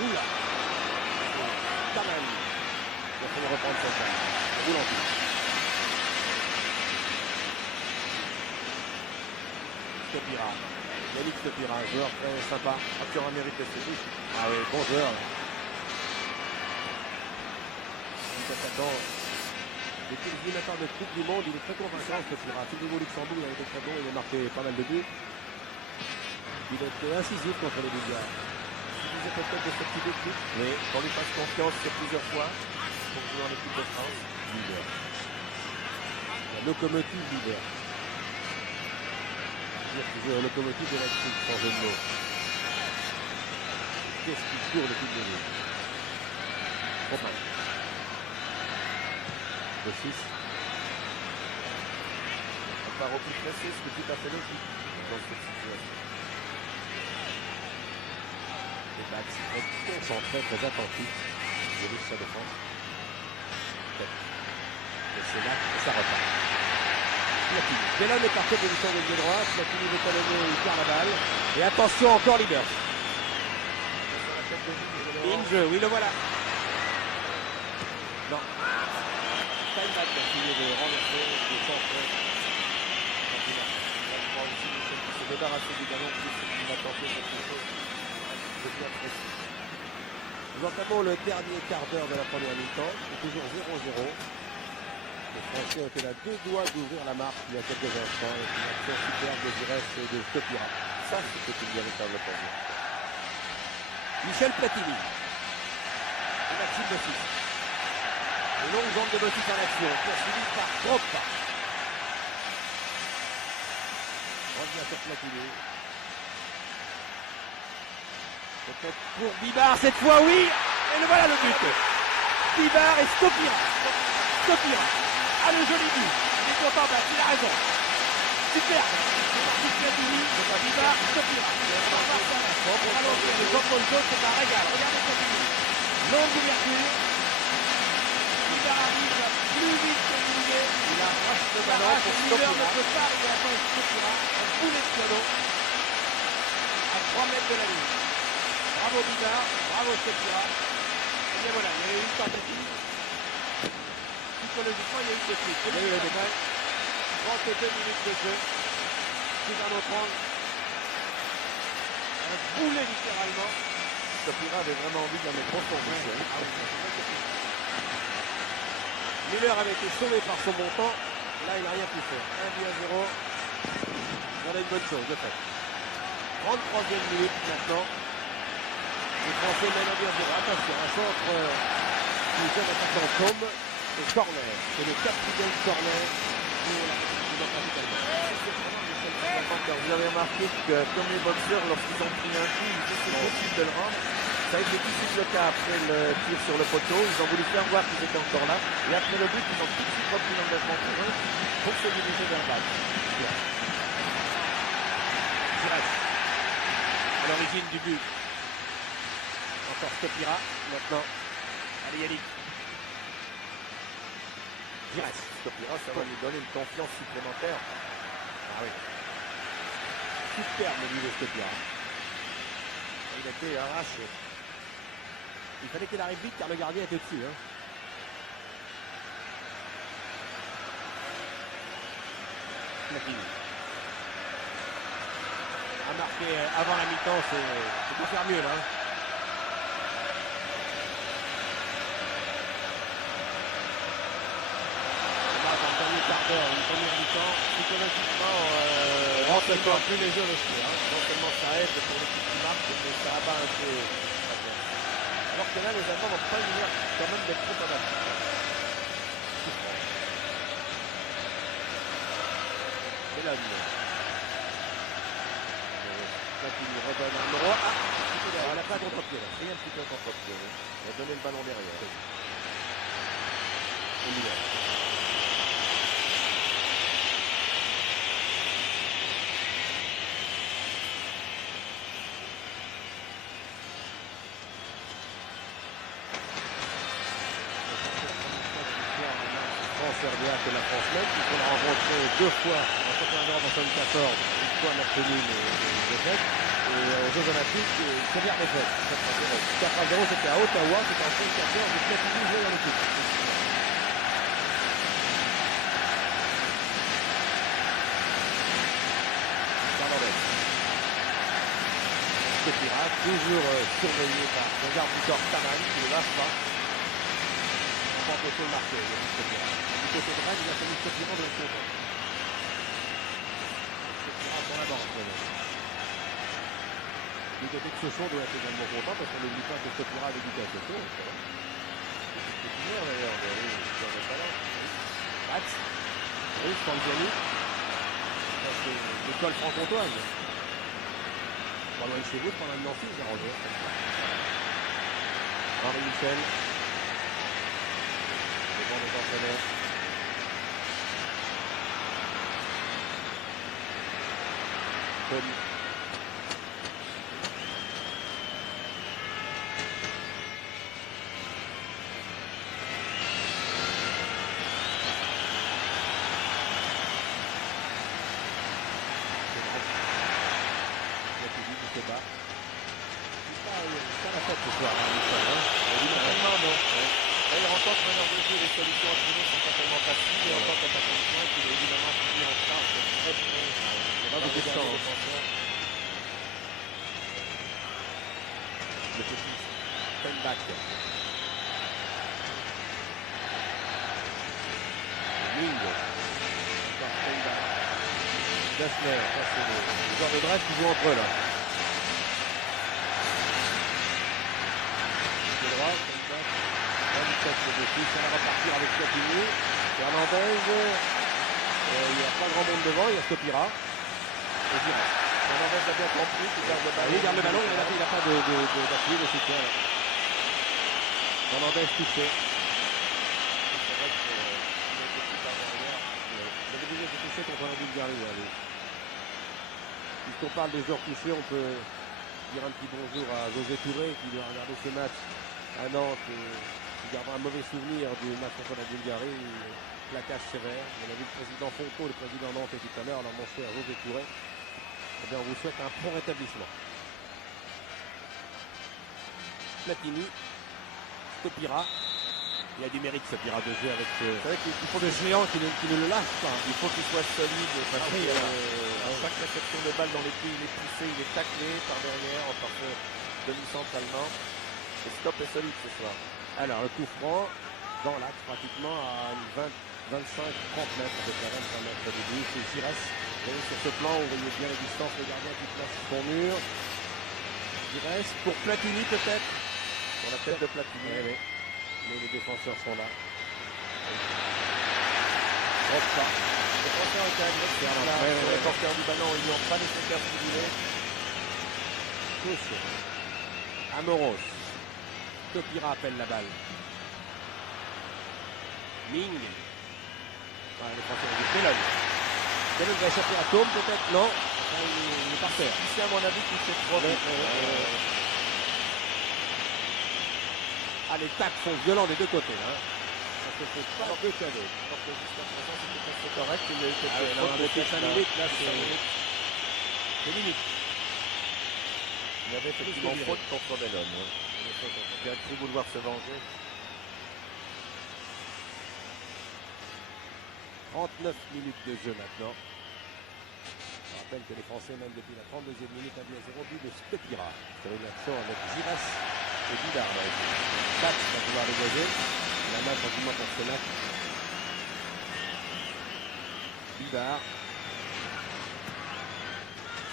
Oula. Quand même. Il a fallu reprendre son temps. Roule en plus. Stopira. Yannick Stopira, un joueur très sympa. Qui aura mérité ce but. Ah oui, bon joueur. Là. Petit attaquant. Depuis le éliminatoire de Coupe du Monde, il est très convaincant ce Stopira. Tout le niveau Luxembourg, il a été très bon, il a marqué pas mal de buts. Il a été incisif contre les Bulgares. Il disait peut-être de ce petit but. Oui. Qu'on lui fasse confiance sur plusieurs fois pour jouer en équipe de France. Leader. La locomotive leader. Dire qu'il joue à la locomotive de Leipzig, sans jeu de mots. Qu'est-ce qu'il court depuis le début. Enfin. De 6. On part au plus pressé, ce qui est tout à fait logique dans cette situation. Les backs très concentrés, très attentifs. De l'Ouest de France. Et c'est là que ça repart. Platini. Bellone est parti de position de pied droit. Platini veut talonner, il perd la balle. Et attention encore Libers. Inge, oui le voilà. Non. Steinbach a essayé de renverser, de centrer. Il s'est débarrassé du ballon, plus il va tenter quelque chose de bien précis. Nous entamons le dernier quart d'heure de la première mi-temps. C'est toujours 0-0. Les Français ont été à 2 doigts d'ouvrir la marque il y a quelques instants. Et une action superbe de Giresse et de Stopira. Ça, c'était une véritable occasion. Michel Platini. Et Maxime Bossis. Les longues jambes de Bossis en action. Poursuivi par Drogba. Revient sur Platini. Peut-être pour Bibard cette fois, oui. Et le voilà le but. Bibard et Stopira. Stopira. Ah le joli but. Il est content, il a raison. Super. C'est parti Platini. Bibard, Stopira. Ralentir le Jean-Paul Jaune, c'est un régal. Regardez Platini. Longue ouverture. Bibard arrive plus vite que Moulinet. Il arrache le ballon pour Miller ne Stopira. peut pas arriver à temps Stopira. Un boulet de piano. À 3 mètres de la ligne. Bravo Bidard, bravo Stopira. Et bien voilà, il y a eu une tentative. Psychologiquement, il y a eu des trucs. Il y a eu le détail. 32 minutes de jeu. Sous un autre angle. Un boulet littéralement. Stopira avait vraiment envie d'en mettre profond. Miller avait été sauvé par son montant. Là, il n'a rien pu faire. 1-0. On a une bonne chose de fait. 33e minute maintenant. Les Français mènent 1-0. Attention, un centre du jeune attaquant tombe. Et corner. C'est le 4e corner pour la démocratique allemande. Vous avez remarqué que comme les boxeurs, lorsqu'ils ont pris un coup, ils essaient beaucoup de le rendre. Ça a été tout de suite le cas après le tir sur le poteau. Ils ont voulu faire voir qu'ils étaient encore là. Et après le but, ils ont tout de suite repris l'engagement pour eux pour se diriger vers le bas. Giresse. À l'origine du but. Encore Stopira. Maintenant. Allez Yannick. Giresse. Stopira, ça va lui donner une confiance supplémentaire. Ah oui. Superbe lui de Stopira. Il a été arraché. Il fallait qu'il arrive vite car le gardien était dessus. Hein. Platini. A marqué avant la mi-temps, c'est pour faire mieux là. Hein. Là, dans le dernier quart d'heure, une première mi-temps, psychologiquement, c'est encore plus léger aussi. Hein. Non seulement ça aide pour l'équipe qui marque, mais ça abat un peu. Alors que là, les Allemands n'ont pas une lumière quand même d'être trop adaptés. C'est la lumière. Platini redonne un numéro. Ah, elle a pas de contre-pied là. Et un petit peu contre-pied. On va donner le ballon derrière. Et Miller. Serbia que la France mène, puisqu'on a rencontré 2 fois en 91 en 74, une fois match nul et défaite, et aux Jeux Olympiques, une première défaite. 4-0, c'était à Ottawa, c'était en 2014, et Platini jouait dans l'équipe. Fernandez. Stopira, toujours surveillé par son garde du corps Taman, qui ne lâche pas. On va empêcher le marquer, Stopira. Du côté droit, il a fallu Stopira de l'autre côté. Stopira sur la banque. Du côté de Sochaux doit être également content parce qu'on n'oublie pas que Stopira avait dit à Sochaux. C'est toujours d'ailleurs, il en est pas là. Max, oui, Stanziani. Ça, c'est l'école franc-comtoise. Pas loin de chez vous, pendant le Nancy, j'ai rendu. Henri Michel. Le banc des entraîneurs. Tony. se bat. C'est pas la fête ce soir, hein, Michel, hein. Normalement, non. Là, il rencontre meneur de jeu, les solutions à trouver sont certainement faciles. Et en tant qu'attaquant de pointe, il est évidemment toujours en charge. Très, très, Il y a pas beaucoup de chance. Le petit Steinbach. Ming. Encore Steinbach. Dassler. Ça, c'est le joueur de Brest qui joue entre eux là. Pied droit, Steinbach. 27 le dessus. Ça va repartir avec Platini. Fernandez. Il n'y a pas grand monde devant. Il y a Stopira. Et Giresse. Fernandez a bien compris qu'il garde le ballon. Il garde le ballon, il n'a pas d'appui de soutien. Fernandez touché. C'est vrai que le petit pas derrière. Il avait déjà été touché contre la Bulgarie. Puisqu'on parle des joueurs touchés, on peut dire un petit bonjour à José Touré qui doit regarder ce match à Nantes et qui gardera un mauvais souvenir du match contre la Bulgarie. Plaquage sévère. On a vu le président Fonco, le président Nantes tout à l'heure, alors mon cher José Touré. Eh bien, on vous souhaite un bon rétablissement. Platini, Stopira. Il a du mérite, Stopira, de jouer avec ce géant qui ne le lâche pas. Il faut qu'il soit solide parce Ah oui, que à chaque réception de balle dans les pieds, il est poussé, il est taclé par derrière, par ce demi-centre allemand. Et Stop est solide ce soir. Alors, le coup franc, dans l'axe, pratiquement à 25-30 mètres, à peu près 25 mètres du but. C'est Giresse. Vous voyez, sur ce plan, vous voyez bien les distances, le gardien qui place son mur. Giresse, pour Platini peut-être. Sur la tête de Platini. Oui. Mais les défenseurs sont là. Hop là. Les défenseurs étaient agressifs là. Les porteurs du ballon, ils n'ont pas laissé faire ce qu'ils voulaient. Touche. Amoros. Stopira appelle la balle. Ming. Voilà, les Français ont dit Pellon. Pellon va échapper à Thome peut-être. Non. Il est par terre. Ici, à mon avis, il fait trop vite. Ah, les tacles sont violents des deux côtés. Hein. Ça se fait pas deux cadeaux. Donc, jusqu'à présent, c'était presque correct. Il y a eu Ah, quelques fautes de depuis tête, 5 là. minutes, là, Depuis 5 minutes. c'est limite. Il y avait effectivement Plus que faute contre Bellon. Il a cru vouloir se venger. 39 minutes de jeu maintenant. Je rappelle que les Français mènent depuis la 32e minute à 2-0, but de Stopira. Sur une action avec Giresse et Bidard. Bax va pouvoir dégager. La main tranquillement pour Senac. Bidard.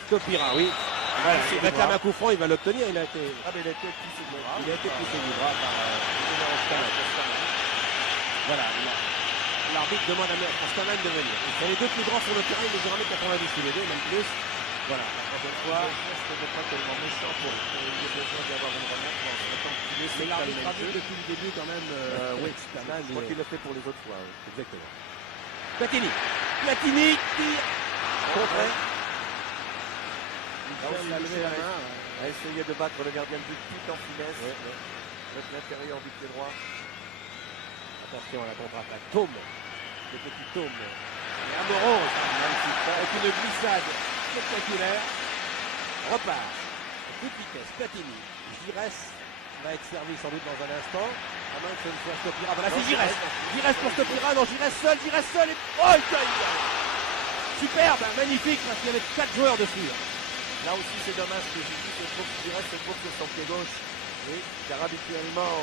Stopira, oui. Voilà, il réclame un coup franc, il va l'obtenir. Il a été poussé du bras. Il a été poussé du bras par le numéro 15. Voilà. L'arbitre demande à Staman de venir. C'est les deux plus grands sur le terrain, ils mesurent 1m90 tous les deux, même plus. Voilà, la prochaine fois. Ce n'est pas tellement méchant pour qu'il ait besoin d'avoir une remonte. Mais l'arbitre a vu depuis le début quand même. Oui, Staman. Je crois qu'il le fait pour les autres fois. Oui. Exactement. Platini. Platini tire. Contré. Il a levé la main. A essayé de battre le gardien de but tout en finesse. Avec l'intérieur du pied droit. Attention à la contre-attaque. Thome. Le petit Thome. Et Amoros. Avec une glissade spectaculaire. Repart. Toute vitesse. Platini. Giresse va être servi sans doute dans un instant. À moins que ce ne soit Stopira. Voilà, c'est Giresse. Giresse pour Stopira. Non, Giresse seul. Giresse seul. Et... Oh, superbe. Magnifique parce qu'il y avait 4 joueurs dessus. Là aussi, c'est dommage que Giresse se trouve sur son pied gauche. Oui, car habituellement,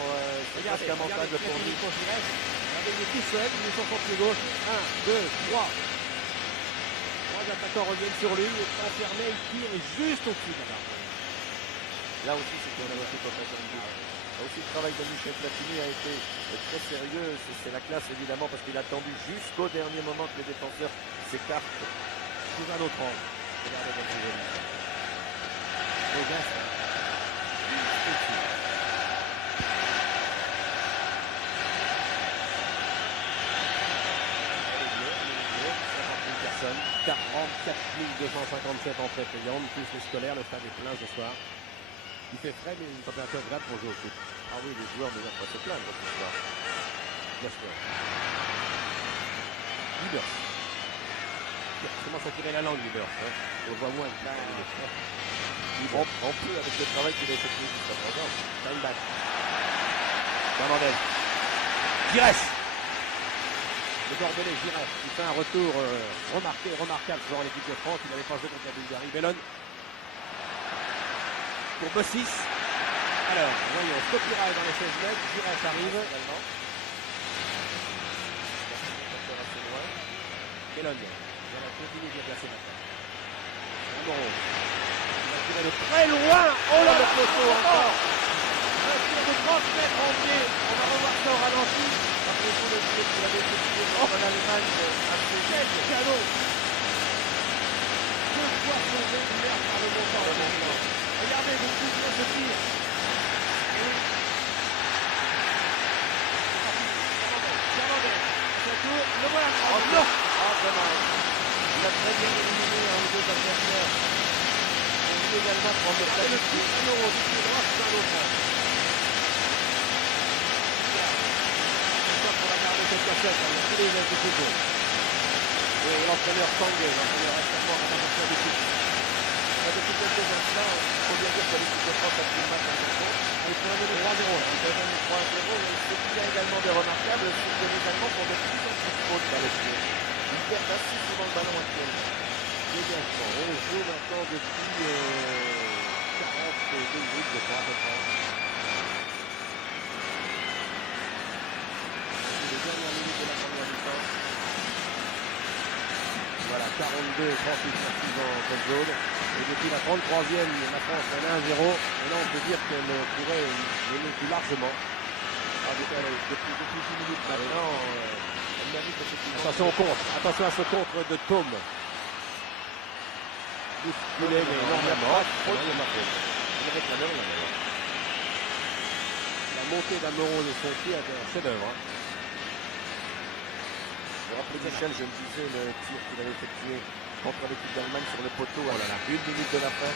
c'est presque avantageux pour lui. Regardez, il est tout seul, il est sur son pied gauche. 1, 2, 3. 3 attaquants reviennent sur lui, il est enfermé, il tire juste au-dessus de la barre. Là aussi, c'est une magnifique occasion de but. Là aussi, le travail de Michel Platini a été très sérieux. C'est la classe, évidemment, parce qu'il a attendu jusqu'au dernier moment que les défenseurs s'écartent. Sous un autre angle. Regardez comme c'est joli. Au geste. Juste au-dessus. 44 257 entrées payantes, plus les scolaires, le stade est plein ce soir. Il fait frais, mais une température agréable pour jouer au foot. Ah oui, les joueurs déjà pas se plaindre ce soir. Bien sûr. Libers. Il commence à tirer la langue, Libers. Hein. On le voit moins, là, il est frais. On peut, avec le travail qu'il a effectué jusqu'à présent. Steinbach. Fernandez. Gires. Le Bordelais, Gires, qui fait un retour remarquable jouant à l'équipe de France. Il avait pas joué contre la Bulgarie. Bellon. Pour Bossis. Alors, voyons, Stopira est dans les 16 mètres. Gires arrive. Bellon. Il va continuer de bien placer maintenant. Moreau. Il va tirer de très loin. Oh là, le poteau encore. Un tir de 30 mètres en pied. On va revoir ça au ralenti. Rappelez-vous le tir qu'il avait effectué contre l'Allemagne à Quel cadeau. Deux fois sauvé de l'air par le montant. Regardez, vous pouvez ce tir. Fernandez. C'est tour. Le voilà. Oh non. Ah, dommage. Il a très bien éliminé un ou deux adversaires. Il peut également prendre le Regardez le tir. Non, du pied droit, c'est un autre. Pour la garder cette cassette, il y a tous les gestes de football. Et l'entraîneur Tanguay, l'entraîneur extrêmement responsable de l'équipe. Depuis quelques instants, il faut bien dire que l'équipe de France a pris le match en question. Il peut mener 3-0. Il peut mener 3-0. Et ce qu'il y a également de remarquable, c'est que les Allemands font de plus en plus de fautes dans les pieds. Ils perdent assez souvent le ballon actuellement. Dégagement. On joue maintenant depuis 42 minutes, je crois, à peu près. C'est les dernières minutes de la première mi-temps. Voilà, 42, 38 pour 6 ans en jaune. Et depuis la 33e, la France mène 1-0. Et là, on peut dire qu'elle pourrait mener plus largement. Depuis 10 minutes maintenant, elle mérite effectivement. Attention au contre. Attention à ce contre de Tom. Bousculé, mais énormément. Il réclamait rien d'ailleurs. La montée d'Amoro de son pied a été un chef-d'œuvre. Vous rappelez Michel, je me disais le tir qu'il avait effectué contre l'équipe d'Allemagne sur le poteau à la 1 minute de la fin.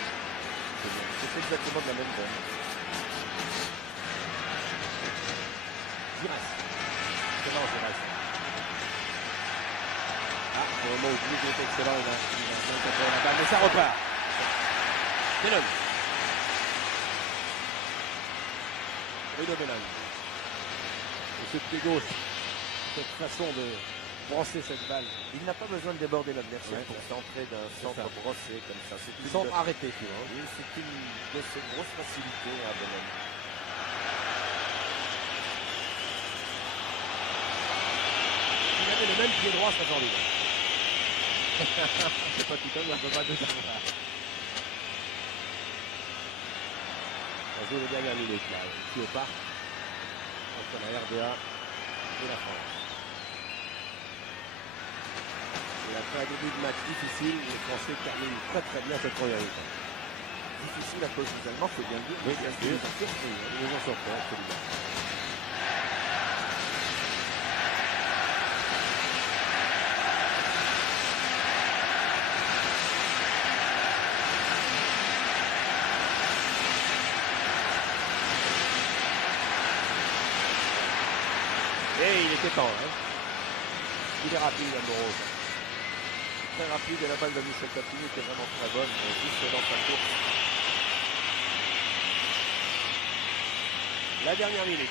C'est exactement de la même veine. Gires. C'est bon, Gires. Ah, au moment où Gires est excellent, il a contrôlé la balle, mais ça repart. Bellon. Bruno Bellon. Et ce pied gauche, cette façon de brosser cette balle. Il n'a pas besoin de déborder l'adversaire Ouais. pour centrer d'un centre brossé comme ça. C'est une Sans de- arrêter, tu vois. Oui, c'est une de ses grosses facilités à Bellon. Il avait le même pied droit, ça j'en ai. C'est pas tout à l'heure, on peut pas tout savoir. On joue les dernières minutes là, ici au parc, entre la RDA et la France. Et après un début de match difficile, les Français terminent très très bien cette première mi-temps. Difficile à cause des Allemands, faut bien le dire. Oui, bien sûr. Ils ont surpris, hein. Ils nous ont sortis, absolument. Et il était temps, hein. Il est rapide, Amoro. Très rapide et la balle de Michel Platini était vraiment très bonne, juste dans sa course. La dernière minute.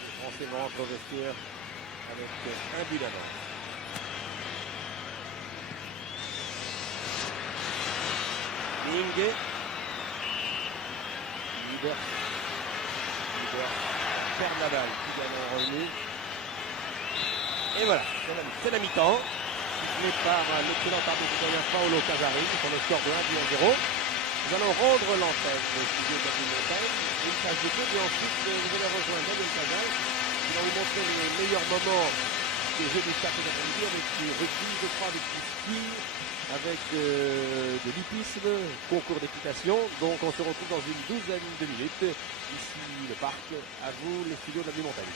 Les Français vont rentrer au vestiaire avec un but d'avance. Inge. Liber. Perd la balle. Qui gagne en revenu. Et voilà, c'est la mi-temps. Sifflé par l'excellent arbitre italien Paolo Casari sur le score de 1-0. Nous allons rendre l'antenne au studio de la Montagne. Une phase de jeu et ensuite vous allez rejoindre Daniel Casal qui va vous montrer les meilleurs moments des Jeux du Stade d'après-midi avec du rugby, je crois, avec du ski, avec de l'hippisme, concours d'équitation. Donc on se retrouve dans une douzaine de minutes. Ici le parc, à vous les studios de la Montagne.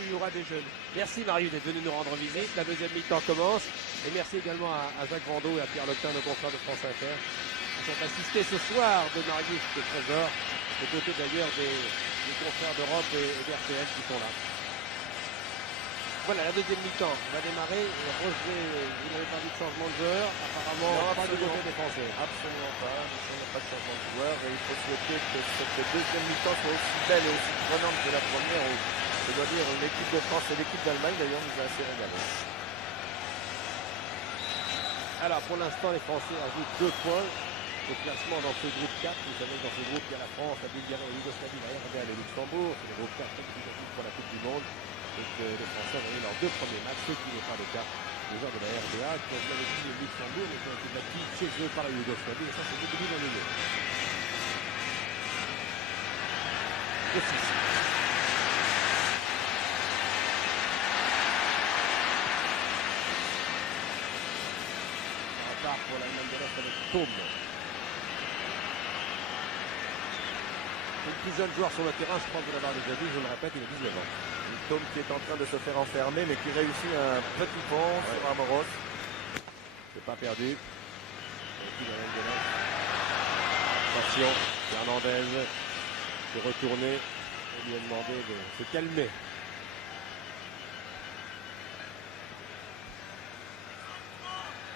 Il y aura des jeunes. Merci Marie d'être venu nous rendre visite. La deuxième mi-temps commence. Et merci également à Jacques Vendot et à Pierre Lectin, nos confrères de France Inter, qui sont assistés ce soir de Marius de Trésor, aux côtés d'ailleurs des les confrères d'Europe et d'RTL qui sont là. Voilà, la deuxième mi-temps va démarrer. Roger, vous n'avez pas vu de changement de joueur. Apparemment, Non, pas du absolument. côté des Français. Absolument pas. Il n'y a pas de changement de joueur et il faut souhaiter que cette deuxième mi-temps soit aussi belle et aussi prenante que la première. Où, je dois dire, l'équipe de France et l'équipe d'Allemagne d'ailleurs nous a assez régalé. Alors, pour l'instant, les Français ajoutent 2 points au classement dans ce groupe 4. Vous savez que dans ce groupe, il y a la France, la Bulgarie, la Yougoslavie, la RDA et le Luxembourg. C'est le groupe 4 qualificatif pour la Coupe du Monde. Et que les Français ont gagné leurs 2 premiers matchs, ce qui n'est pas le cas des joueurs de la RDA qui ont bien vécu le Luxembourg, mais qui ont été battus chez eux par la Yougoslavie. Et ça, c'est beaucoup dans le milieu. Le 6. Pour l'Allemagne de l'Est avec Thome. Le plus jeune joueur sur le terrain, je pense que vous l'avoir déjà dit, je le répète, il a 19 ans. Thome qui est en train de se faire enfermer mais qui réussit un petit pont sur Amoros. C'est pas perdu. Et puis l'Allemagne de l'Est. Attention, Fernandez s'est retourné et lui a demandé de se calmer.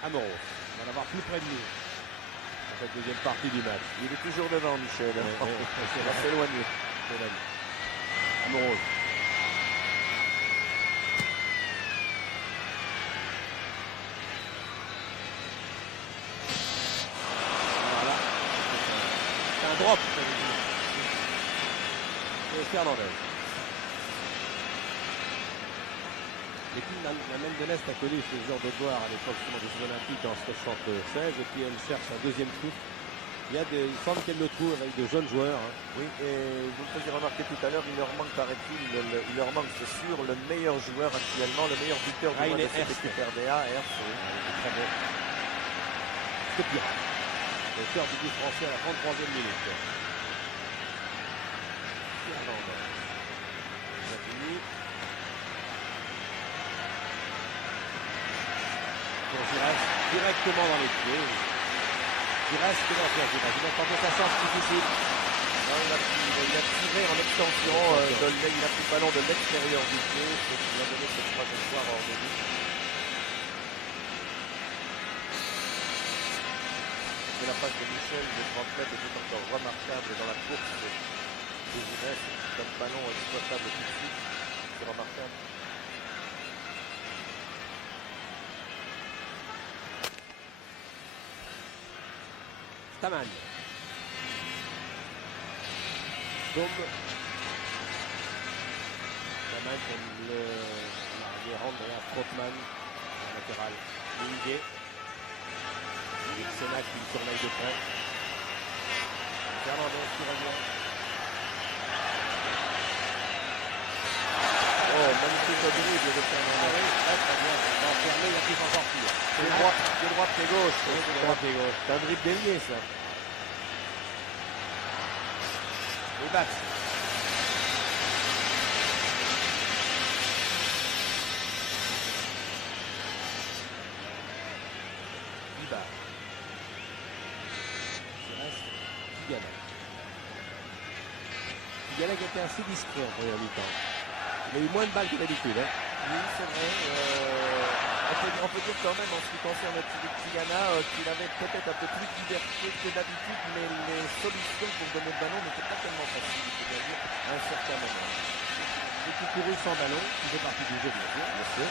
Amoros. On va l'avoir plus près de nous dans cette deuxième partie du match. Il est toujours devant, Michel. Il va s'éloigner. Amoros. Voilà. C'est un drop. Et Fernandez. L'équipe l'Allemagne de l'Est a connu ce genre de gloire à l'époque des Jeux Olympiques en 76 et puis elle cherche un deuxième souffle. Il semble qu'elle le trouve avec de jeunes joueurs. Hein. Oui, et vous me faisiez remarquer tout à l'heure, il leur manque, paraît-il, il leur manque, c'est sûr, le meilleur joueur actuellement, le meilleur buteur du monde de cette équipe RDA, RC. Très bon. C'est pire. Le sort du but français à la 33e minute. Fernandez. Ça finit. Giresse directement dans les pieds. Giresse qui va faire Giresse. Il n'a pas fait sa chance difficile. Non, il a tiré en extension, il a pris le ballon de l'extérieur du pied, ce qui a donné cette trajectoire hors de but. Et la passe de Michel, de 30 mètres, est encore remarquable dans la course de Giresse. C'est un ballon exploitable tout de suite. C'est remarquable. Staman. Thome. Staman comme l'arrière rendre derrière Strootman, latéral. Minguet. Sénac qui le surveille de près. Fernandez qui revient. Oh, magnifique dribble de Fernandez. Très bien. Il va enfermer, il a pu s'en sortir. Pied droit, pied gauche. Pied droit, pied gauche. C'est un dribble délié, ça. Les bats. Ibar. Tigana qui était assez discret en première mi-temps. Il a eu moins de balles que d'habitude. Hein. Oui, c'est vrai. On peut dire quand même, en ce qui concerne Tigana, qu'il avait peut-être un peu plus de liberté que d'habitude, mais les solutions pour donner le ballon n'étaient pas tellement faciles, c'est-à-dire à un certain moment. Et qui couru sans ballon, qui fait partie du jeu, bien sûr. Bien sûr.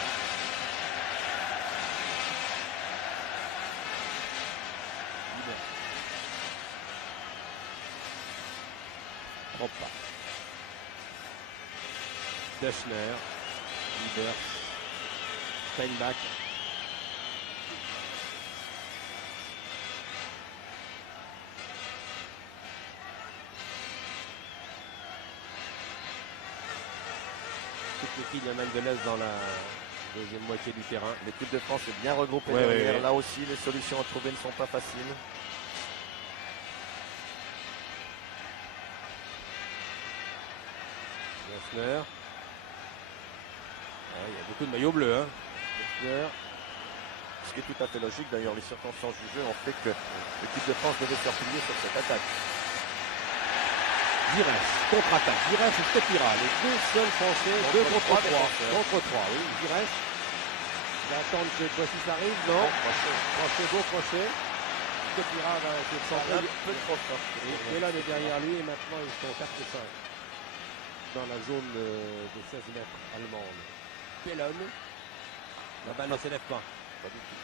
Trompe pas. Dechner, Liebert, Steinbach. Toute l'équipe d'Allemagne de l'Est dans la deuxième moitié du terrain. L'équipe de France est bien regroupée Ouais, derrière. ouais. Là aussi, les solutions à trouver ne sont pas faciles. Dechner. Il y a beaucoup de maillots bleus. Hein. Dechner. Ce qui est tout à fait logique, d'ailleurs, les circonstances du jeu ont fait que l'équipe de France devait se replier sur cette attaque. Giresse, contre-attaque. Giresse et Stepira, les deux seuls Français, 2 contre 3. Contre 3, oui. Giresse. Il va attendre que Bossis arrive, non. Crochet, beau crochet. Stepira va essayer de centrer. Un peu trop fort. Et Bellon est derrière lui et maintenant ils sont 4 et 5 dans la zone de 16 mètres allemande. Bellon. La balle ne s'élève pas. Pas du tout.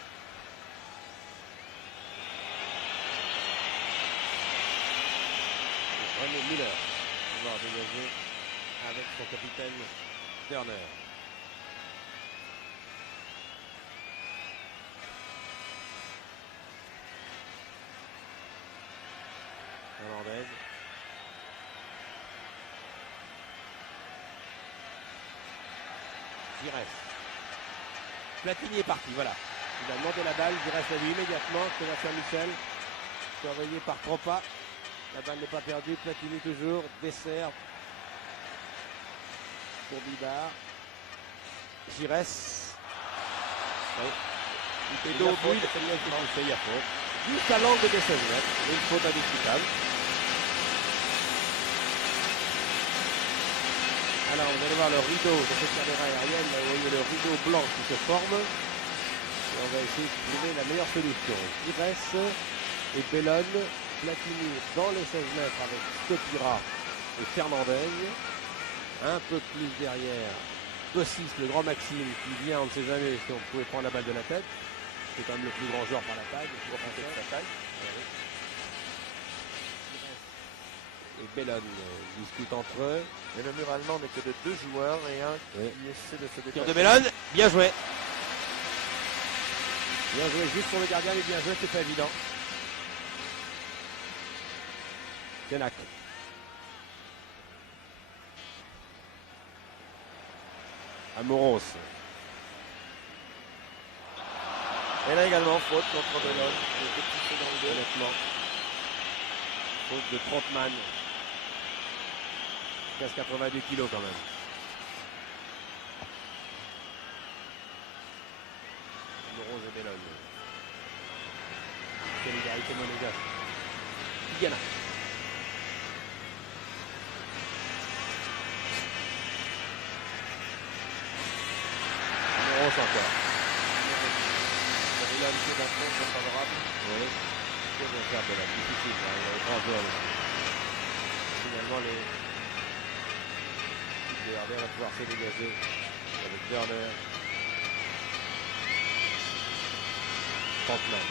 René Miller va dégager avec son capitaine Turner. Hollandaise. Giresse. Platini est parti, voilà. Il a demandé la balle, Giresse l'a vu immédiatement. Que va faire Michel? Surveillé par Tropa. La balle n'est pas perdue, Platini toujours, dessert pour Bidard. Giresse. Oui. Il fait dos au bout, il a été poussé, il y a faute. Juste à l'angle des 16 mètres, une faute indiscutable. Alors vous allez voir le rideau de cette caméra aérienne, là, vous voyez le rideau blanc qui se forme. Et on va essayer de trouver la meilleure solution. Giresse et Bellon. Platini dans les 16 mètres avec Stepira et Fernandez. Un peu plus derrière, Bossis, le grand Maxime, qui vient, on ne sait jamais si on pouvait prendre la balle de la tête. C'est quand même le plus grand joueur par la taille. Et Bellon discute entre eux. Mais le mur allemand n'est que de 2 joueurs et un qui essaie de se Tir déplacer. de Bellon, bien joué. Bien joué, juste pour le gardien, mais bien joué, c'est pas évident. Kenak. Amoros. Et là également, faute contre Bellon. Honnêtement. Faute de Trotman. 15,82 kilos quand même. Amoros et Bellon. Solidarité monégasque. Tigana. Encore. Il a laissé d'un fond favorable. Oui. C'est bien faire de la difficile. Il y a les 3 joueurs. Finalement, les Herder va pouvoir se dégager avec Turner. Trotman.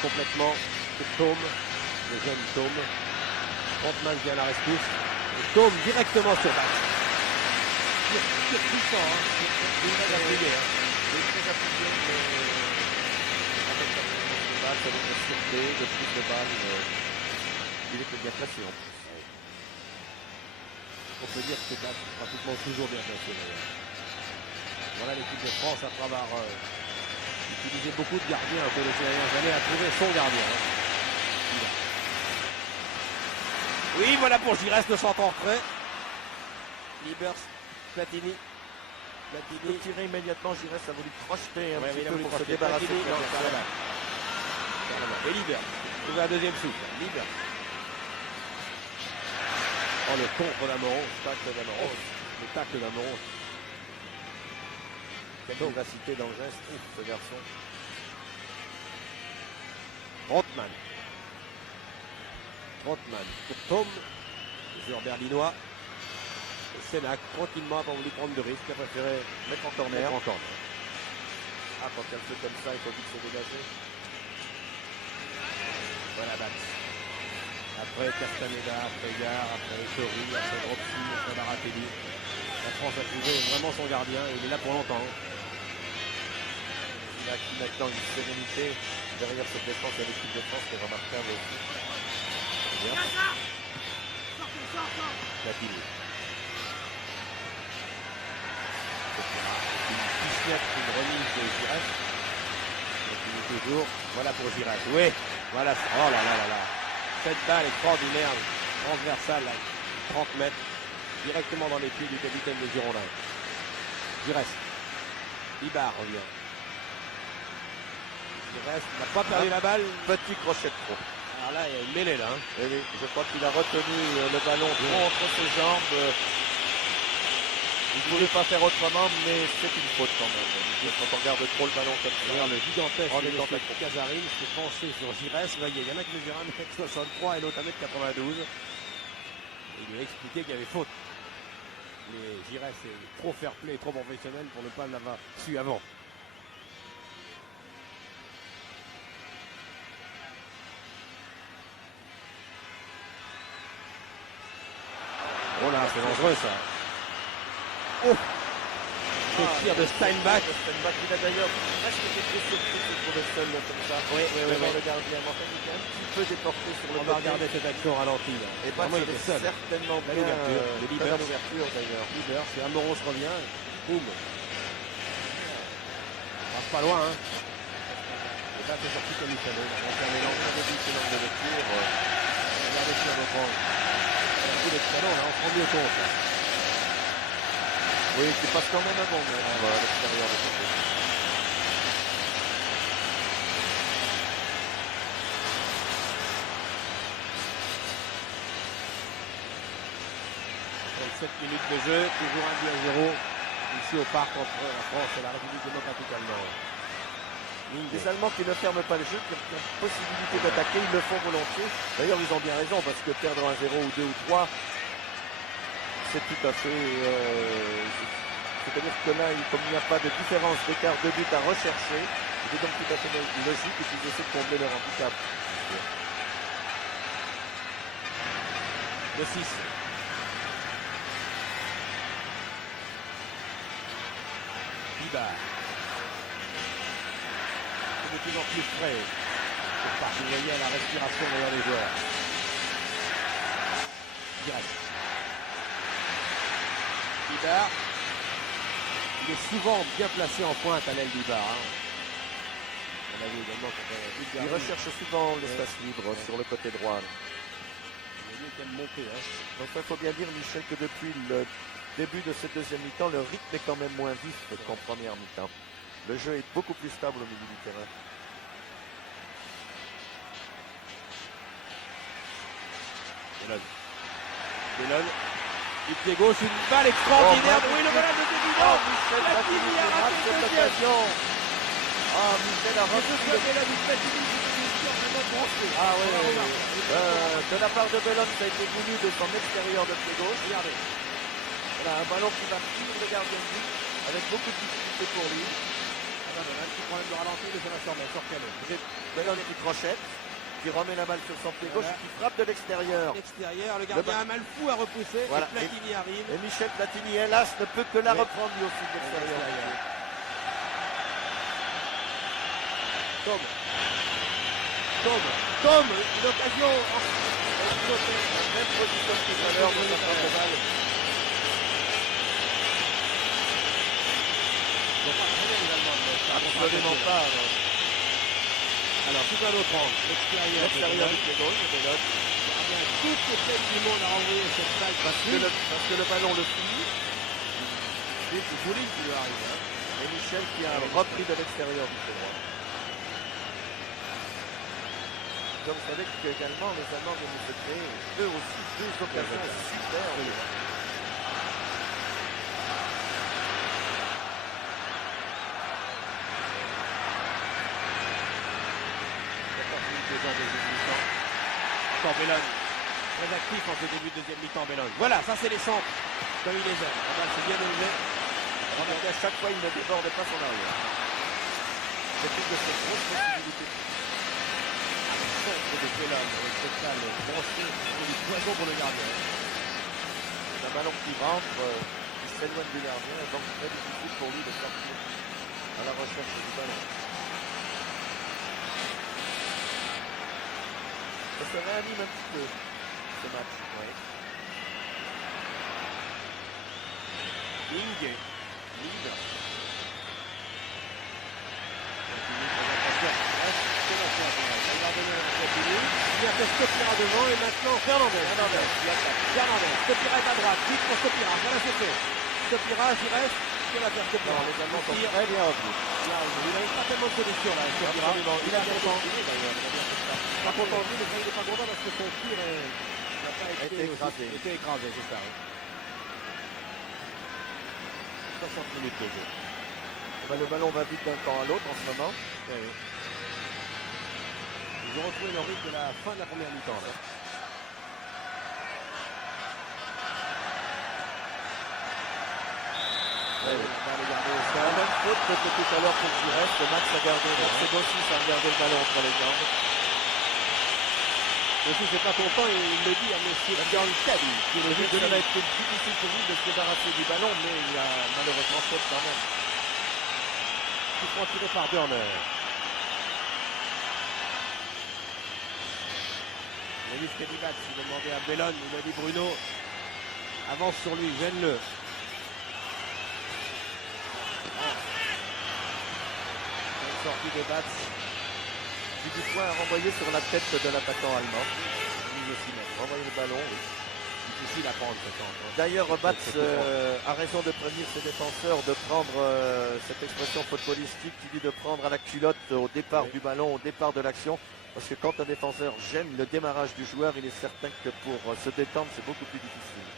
Complètement c'est Thome, le jeune Thome. Trotman vient à la rescousse. Et Thome directement sur Bax. Tir puissant, hein. Il est très appuyé. Il est très appuyé, mais avec sa présence de balle, avec la sûreté, de prise de balle, il était bien placé en plus. On peut dire que c'est pratiquement toujours bien placé d'ailleurs. Voilà l'équipe de France après avoir utilisé beaucoup de gardiens au cours de ces dernières années à trouver son gardien. Oui, voilà pour Giresse, le centre en retrait. Libers, Platini. Il peut tirer immédiatement, Giresse a voulu crocheter un petit il a peu voulu pour se crocheter. débarrasser Platini, de non, l'adversaire. Et Libers. Trouver un deuxième souffle. Libers. Oh, le contre d'Amoros. Le tacle d'Amoros. Quelle vivacité dans le geste, ce garçon. Trotman pour Thome, le joueur berlinois. Et Senac, tranquillement, n'a pas voulu prendre de risque, a préféré Mettre en corner. corner. Ah, quand elle fait comme ça, il faut vite se dégager. Voilà Bax. Après Castaneda, après Gare, après Tori, après Dropsy, après Baratelli. La France a trouvé vraiment son gardien et il est là pour longtemps. Il a acquis maintenant une sérénité derrière cette défense de l'équipe de France qui est remarquable aussi. Bien. Platini. Une pichenette, une remise de Giresse. Platini toujours. Voilà pour Giresse. Oui, voilà. Oh là là là là. Cette balle extraordinaire, transversale à 30 mètres, directement dans les pieds du capitaine des Girondins. Giresse. Bibar revient. Giresse n'a pas perdu la balle. Petit crochet de trop. Alors là, il y a une mêlée là. Hein. Et oui, je crois qu'il a retenu le ballon trop entre ses jambes. Il ne pouvait pas faire autrement, mais c'est une faute quand même. Quand on regarde trop le ballon comme ça. Regarde, le gigantesque On est en fait Casarin s'est penché sur Giresse. Il y en a qui mesurent 1m63 et l'autre 1m92. Il lui a expliqué qu'il y avait faute. Mais Giresse est trop fair play, trop professionnel pour ne pas l'avoir su avant. Oh là, c'est dangereux ça. Oh, ce tir de Steinbach. Il a d'ailleurs presque été surpris de se trouver seul comme ça. Oui. Devant le gardien. En fait, il est un petit peu déporté sur le On va regarder cette action ralentie. Et pas il était seul. certainement Belle bien ouverture. de Libère. l'ouverture d'ailleurs. Libère, c'est Amoros revient. Boum. On passe pas loin. Hein. Et là, c'est sorti comme il fallait. On fait un mélange de but et l'angle de tir. Regardez sur le grand. Coup d'excellent, là, on se rend mieux compte. Là. Oui, qui passe quand même un bon à l'extérieur de côté. Donc 7 minutes de jeu, toujours 1-0 ici au parc entre la France et la République démocratique allemande. Les Allemands qui ne ferment pas le jeu, qui ont possibilité d'attaquer, ils le font volontiers. D'ailleurs, ils ont bien raison, parce que perdre 1-0 ou 2 ou 3, c'est tout à fait... c'est-à-dire que là, comme il n'y a pas de différence d'écart de but à rechercher, c'est donc tout à fait logique et qu'ils essaient de combler leur handicap. Le 6. Bibar. De plus en plus frais. Vous voyez la respiration derrière les joueurs. Direct. Bibar. Il est souvent bien placé en pointe à l'aile Bibar. Hein. On a vu également Il recherche souvent l'espace libre sur le côté droit. Il a qu'à monter. Hein. Donc il faut bien dire, Michel, que depuis le début de cette deuxième mi-temps, le rythme est quand même moins vif qu'en première mi-temps. Le jeu est beaucoup plus stable au milieu du terrain. Bellon. Du pied gauche, une balle extraordinaire. Oui, le ballon de Dédidon. Michel Platini a raté cette cette occasion. Michel a raté Ah oui, de la part de Bellon, ça a été voulu de son extérieur de pied gauche. Regardez. Voilà, un ballon qui va suivre le gardien de but avec beaucoup de difficultés pour lui. Un petit problème de ralenti, mais ça va s'en mettre. Sur Canet. Bellon qui crochette, qui remet la balle sur son pied gauche, qui frappe de l'extérieur. L'extérieur, le gardien a mal fou à repousser. Voilà. Et Platini arrive. Et Michel Platini, hélas, ne peut que la reprendre lui aussi de l'extérieur. Tom, une occasion. Même position que tout à l'heure de la frappe de balle. Absolument pas. Alors, tout un autre angle. L'extérieur du pied gauche, Bellon. Toute le tête du monde a envoyé cette balle. Parce que le ballon le suit. C'est joli qui lui arrive. Hein. Et Michel qui a repris de l'extérieur du pied droit. Donc vous savez qu'également les Allemands viennent de se créer eux aussi deux occasions superbes. Encore Bellon. Très actif en ce début de deuxième mi-temps, Bellon. Voilà, ça c'est les centres. Comme il les aime. La balle s'est bien élevée. Remarquez, à chaque fois, il ne déborde pas son arrière. C'est une de ses grosses possibilités. Centre de Bellon avec cette balle brossée. C'est du poison pour le gardien. C'est un ballon qui rentre, qui s'éloigne du gardien, et donc très difficile pour lui de sortir à la recherche du ballon. Ça se réanime un petit peu, ce match. Ouais. Inge. Libre. Il a fait Stopira devant et maintenant Fernandez. Stopira est à droite. Vite pour Stopira. Voilà, c'est fait. Stopira, Giresse. que la faire que Non, les Allemands sont très bien revenus. Il n'avait pas tellement de solutions là. Absolument. Il a bien continué d'ailleurs. Pas content lui, mais il n'est pas content parce que son tir n'a pas A été écrasé. été écrasé, c'est ça. Oui. 60 minutes de jeu. Ben, le ballon va vite d'un camp à l'autre en ce moment. Oui, oui. Ils ont retrouvé le rythme de la fin de la première mi-temps. Là. Ouais, oui. On va les garder au C'est sol. la même faute que tout à l'heure pour Pires. Max a gardé. C'est Bossis a gardé le ballon entre les jambes. Et si c'est pas content, il le dit à monsieur Biancavi, qui est le juge de Ça va l'île. être difficile pour lui de se débarrasser du ballon, mais il a malheureusement faute quand même. Qui sera tiré par Dörner. Lévis Kedivac, il a demandé à Bellone, il a dit Bruno, avance sur lui, gêne-le. Une sortie de Batz. Du point à renvoyer sur la tête de l'attaquant allemand. Renvoyer le ballon, oui. Difficile à prendre ce temps. D'ailleurs, Batz a raison de prévenir ses défenseurs de prendre cette expression footballistique qui dit de prendre à la culotte au départ du ballon, au départ de l'action. Parce que quand un défenseur gêne le démarrage du joueur, il est certain que pour se détendre, c'est beaucoup plus difficile.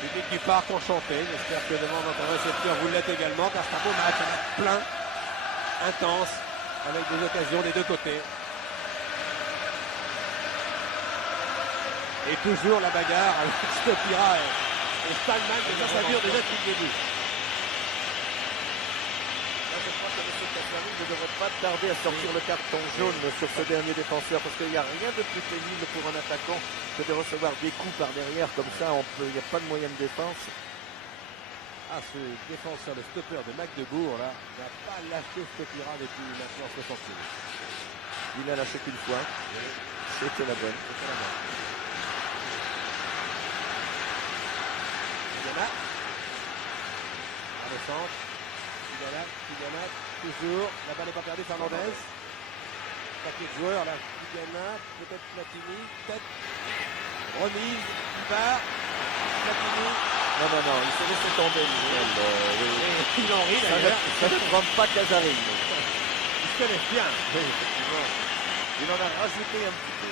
Public du parc enchanté, j'espère que devant notre récepteur vous l'êtes également, car c'est un beau match, plein, intense, avec des occasions des deux côtés. Et toujours la bagarre avec Stopira et Stallman, déjà ça dure déjà depuis le début. Là, je crois que M. Cassari ne devrait pas tarder à sortir le carton jaune sur ce dernier défenseur, parce qu'il n'y a rien de plus pénible pour un attaquant que de recevoir des coups par derrière, comme ça il n'y a pas de moyen de défense. Ah, ce défenseur, le stopper de Magdebourg, là, n'a pas lâché Stopira depuis maintenant 60 minutes. Il n'a lâché qu'une fois. C'était la bonne. C'était la bonne. Tigana. Dans le centre. Tigana, toujours. La balle n'est pas perdue, Fernandez. Paquet de joueurs, là. Tigana, peut-être Platini, peut-être. Remise, il part. Platini. Non, il s'est laissé tomber, Michel. Et il en rit, d'ailleurs. Ça ne prend pas Casarin. Ils se connaissent bien. Oui, effectivement. Il en a rajouté un petit peu.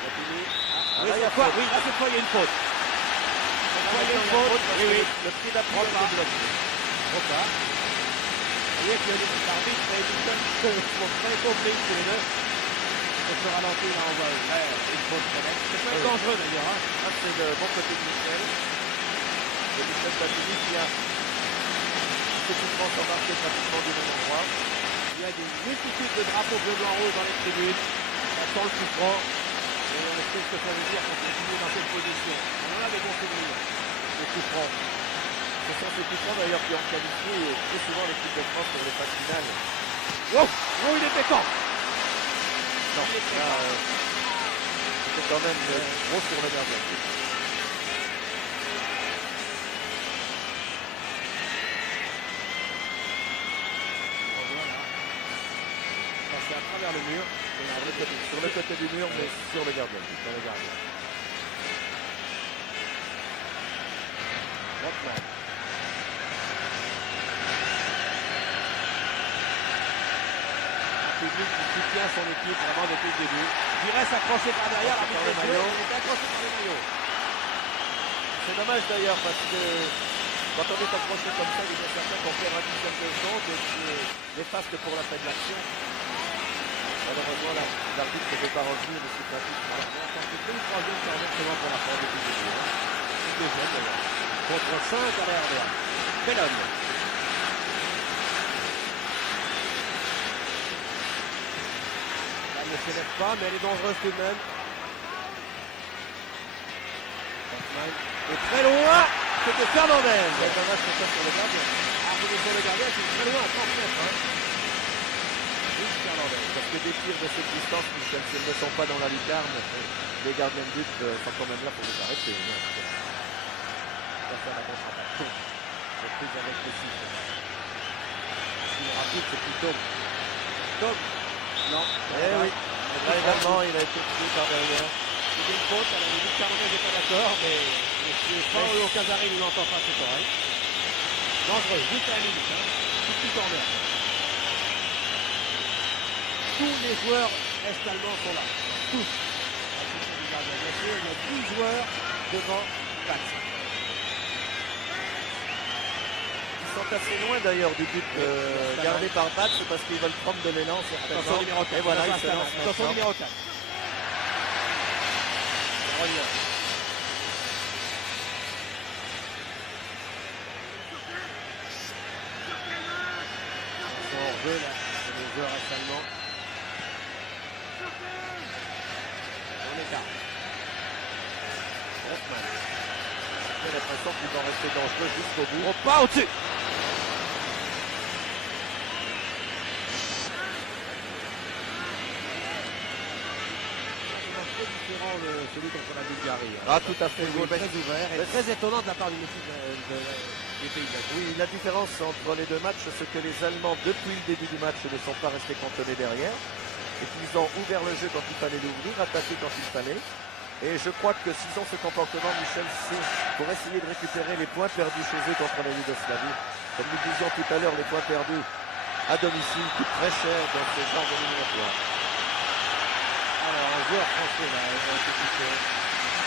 Platini. Ah, Oui, là, il y a cette fois, faute. oui, là, cette fois, il y a une faute. Cette fois, il y a une faute. Oui, oui. Le prix d'appui est bloqué. Trop tard. Vous voyez que l'arbitre et Edison sont très complices tous les deux. Et ce ralenti, là, on voit une faute très nette. C'est pas dangereux d'ailleurs. Hein. Ah, c'est le bon côté de Michel. De Michel Platini qui a effectivement s'embarqué pratiquement du même endroit. Il y a des multitudes de drapeaux bleu, blanc, rouge dans les tribunes. Ça sent le coup franc. Et on sait ce que ça veut dire qu'on continue dans cette position. On en a des bons souvenirs. Les coups francs. Ce sont ces coups francs d'ailleurs qui ont qualifié très souvent l'équipe de France pour les phases finales. Wow, oh, il était quand Non, là, c'était quand même gros sur le gardien. Passé à travers le mur. Sur le côté du mur, mais sur le gardien. Dans le gardien. Rothman. Un public qui soutient son équipe vraiment depuis le début. Pires accroché par derrière, l'arbitre Par le est joué, maillot. il est accroché par le maillot. C'est dommage d'ailleurs parce que quand on est accroché comme ça, il est certain qu'on perd un dixième de seconde et c'est néfaste pour la fin de l'action. Malheureusement, l'arbitre ne peut pas revenir de ce pratique. C'est une troisième corner seulement pour la fin depuis le début. Une deuxième d'ailleurs. Contre 5 à l'air droit. Bellone. Elle ne s'élève pas, mais elle est dangereuse tout de même. Hoffman est très loin. C'était Fernandez. C'est dommage que ça sur le gardien. Arrivé sur le gardien, c'est très loin, à 30 mètres. Hein. Fernandez. Parce que des tirs de cette distance, Michel, s'ils ne sont pas dans la lucarne, les gardiens de but sont quand même là pour les arrêter. Ça fait la contre-attaque. Reprise avec le siffle. Ce qui est rapide, c'est plutôt. Tom. Non. Eh oui. Là également, il a été tué par derrière. Il y a une faute, à la limite, Carmona n'est pas d'accord, mais M. Paolo Casari ne l'entend pas, c'est correct. Dangereux, juste à la limite, hein. Tout petit corner. Tous les joueurs est-allemands sont là. Tous. Bien sûr, il y a 10 joueurs devant Batz. Ils sont assez loin d'ailleurs du but gardé par Batz parce qu'ils veulent prendre de l'élan certainement. Attention numéro 4. Et voilà, il se lance Attention maintenant. numéro 4. Hors-jeu là, c'est les joueurs est-allemands. On écart. Hoffmann. J'ai l'impression qu'ils vont rester dangereux jusqu'au bout. Oh, pas au-dessus. C'est un peu différent de celui contre la Bulgarie. Ah, tout à fait, C'est oui. très ouvert et très étonnant de la part d'une équipe des Pays-Bas. Oui, la différence entre les deux matchs, c'est que les Allemands, depuis le début du match, ne sont pas restés cantonnés derrière. Et qu'ils ont ouvert le jeu quand il fallait l'ouvrir, attaqué quand il fallait. Et je crois que s'ils ont ce comportement, Michel, c'est pour essayer de récupérer les points perdus chez eux contre la Yougoslavie. Comme nous disions tout à l'heure, les points perdus à domicile coûtent très cher dans ce genre d'éliminatoire. Alors, un joueur français, là, un petit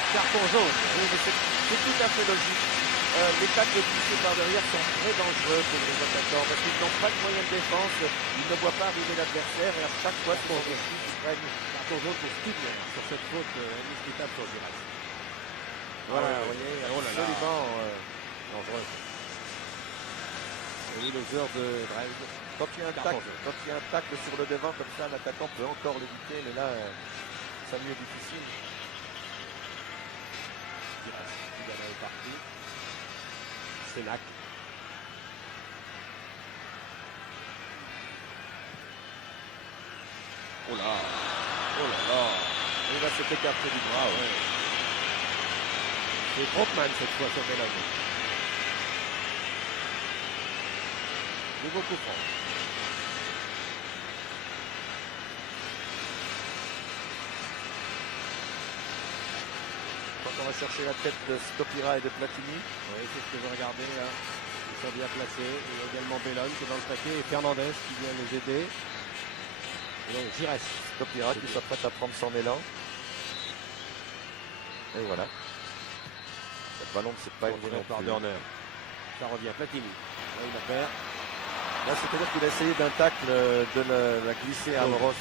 carton jaune. Oui, mais c'est tout à fait logique. Les tacles poussés par derrière sont très dangereux pour les attaquants parce qu'ils n'ont pas de moyen de défense, ils ne voient pas arriver l'adversaire et à chaque fois ce qu'on règne. Carton jaune pour Stuttgart sur cette faute indiscutable sur Giras. Voilà, Ah, vous voyez, oh là là. absolument Dangereux. Oui, le joueur de Dresde. Quand il y a un tacle sur le devant comme ça, l'attaquant peut encore l'éviter, mais là, ça devient difficile. Giras, Tigana est parti. Sénac. Oh là. Oh là là. Il va s'être écarté du bras. Ouais. C'est Brockman cette fois sur Bellone. Nouveau coup franc. Quand on va chercher la tête de Stopira et de Platini. Oui, c'est ce que je regardais là. Ils sont bien placés. Il y a également Bellone qui est dans le paquet et Fernandez qui vient les aider. Et donc Gires. Stopira qui s'apprête à prendre son élan. Et voilà. Le ballon ne s'est pas élevé non par plus. Dorner. Ça revient Platini. Là, il a peur. Là, c'est-à-dire qu'il a essayé d'un tacle de la glisser à Moros.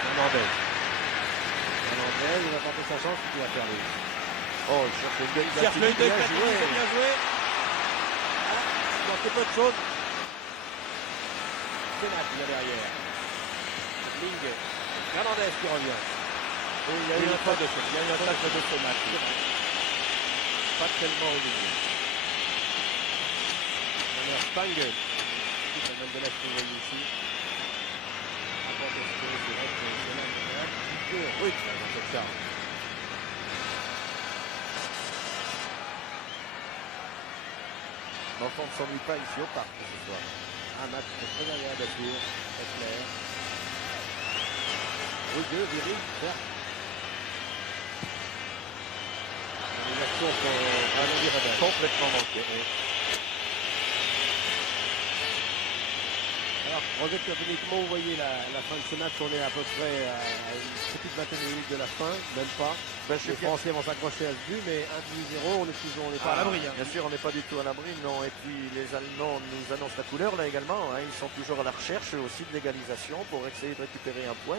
Fernandez. Fernandez, il va tenter sa chance, il va faire lui. Oh, il cherche le gueule. Il cherche le deux, c'est bien joué. Voilà, il manque peu de choses. Sénac, il est derrière. Ling. Fernandez qui revient. Oui, il y a eu un tacle de Sénac. Pas tellement au milieu. Spangel. Qui va même de la trouver ici. Oui, dans cette charge. L'enfant ne s'ennuie pas ici au parc ce soir. Un match très agréable à suivre, très clair. Rugueux, viril, certes. Une action pour Valérie Rebelle. Complètement manqué. Alors, Roger uniquement, vous voyez la fin de ce match, on est à peu près à une petite vingtaine de minutes de la fin, même pas. Ben, Les Français vont s'accrocher à ce but, mais 1-0, on n'est pas à l'abri. Hein. Bien sûr, on n'est pas du tout à l'abri, non. Et puis les Allemands nous annoncent la couleur là également. Hein. Ils sont toujours à la recherche aussi de l'égalisation pour essayer de récupérer un point.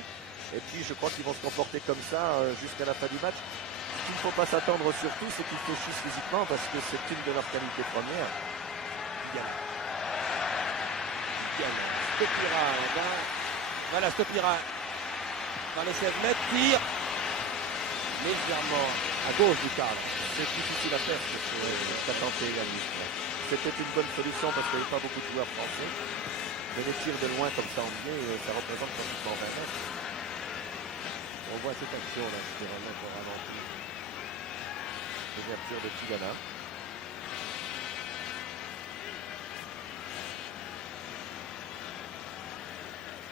Et puis je crois qu'ils vont se comporter comme ça jusqu'à la fin du match. Ce qu'il ne faut pas s'attendre surtout, c'est qu'ils fléchissent physiquement parce que c'est une de leurs qualités premières. Stopira là-bas. Voilà, Stopira. Dans les 16 mètres, tire légèrement à gauche du cadre. C'est difficile à faire ce qu'a tenté Yannick. C'était une bonne solution parce qu'il n'y avait pas beaucoup de joueurs français. Mais les tirs de loin comme ça en biais, ça représente pratiquement 20 mètres. On voit cette action là, qui est vraiment pour ralenti. L'ouverture de Tigana.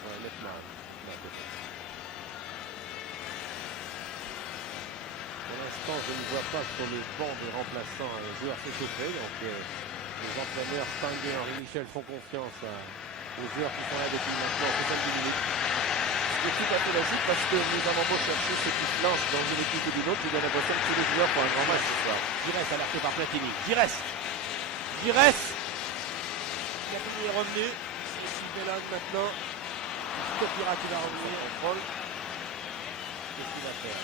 Ouais, Gutmann. Pour l'instant, je ne vois pas sur le banc des remplaçants un joueur s'échauffer. Donc, les entraîneurs Stenger et Henri Michel font confiance aux joueurs qui sont là depuis maintenant 70 minutes. C'est tout à fait logique parce que nous avons beau chercher ceux qui se lancent dans une équipe ou d'une autre, j'ai bien l'impression que tous les joueurs font un grand match ce soir. Giresse alerté par Platini. Giresse. Platini est revenu. Et Sylvain maintenant. Stopira qui va revenir. Contrôle. Qu'est-ce qu'il va faire?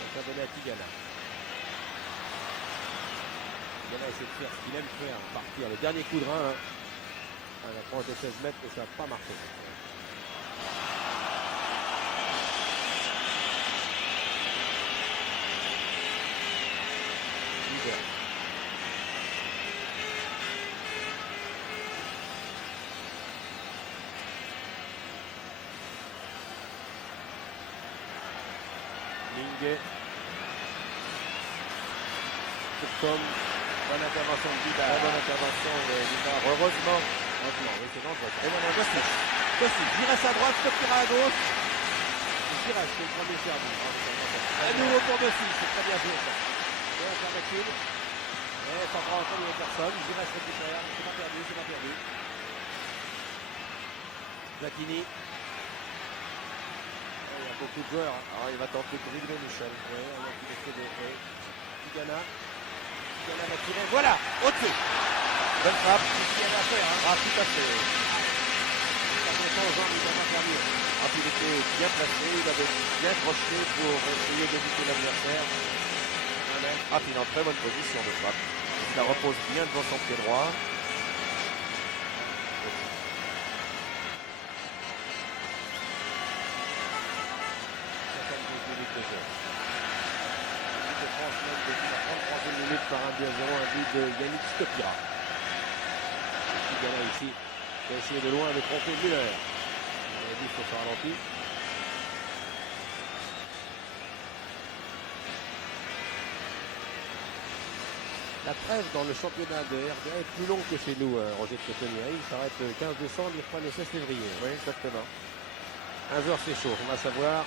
Il va donner à Tigana. Tigana essaie de faire ce qu'il aime faire, partir le dernier coup de rein. À l'approche des 16 mètres, mais ça n'a pas marché. Lingue. Tom. Bonne intervention de Vidal. Très bonne intervention de Vidal. Heureusement. Maintenant, oui, c'est dangereux. Et maintenant, Kostic. Giresse à droite, Stopira à gauche. Giresse, c'est le premier servi. À nouveau pour Dossi, c'est très bien joué ça. Et on fait recule. Et ça prend encore une personne. Giresse récupère. C'est pas perdu. Platini. Il y a beaucoup de joueurs. Alors, il va tenter de dribbler Michel. Oui, on a pu de Tigana. Tigana va tirer. Voilà, au-dessus. Bonne frappe. C'est ce qu'il y avait à faire. Ah, tout à fait. Ça fait longtemps, Jean, il n'a pas perdu. Ah, il était bien placé, il avait bien croché pour essayer d'éviter l'adversaire. Ah, puis il est en très bonne position de frappe. Il la repose bien devant son pied droit. Par un 2-0, un but de Yannick Stopira. Tigana ici, qui a essayé de loin de tromper Müller. On a dit qu'il faut se ralentir. La trêve dans le championnat de RDA est plus longue que chez nous, Roger de Cotonnier. Il s'arrête le 15 décembre, il reprend le 16 février. Oui, exactement. Un joueur s'échauffe, on va savoir.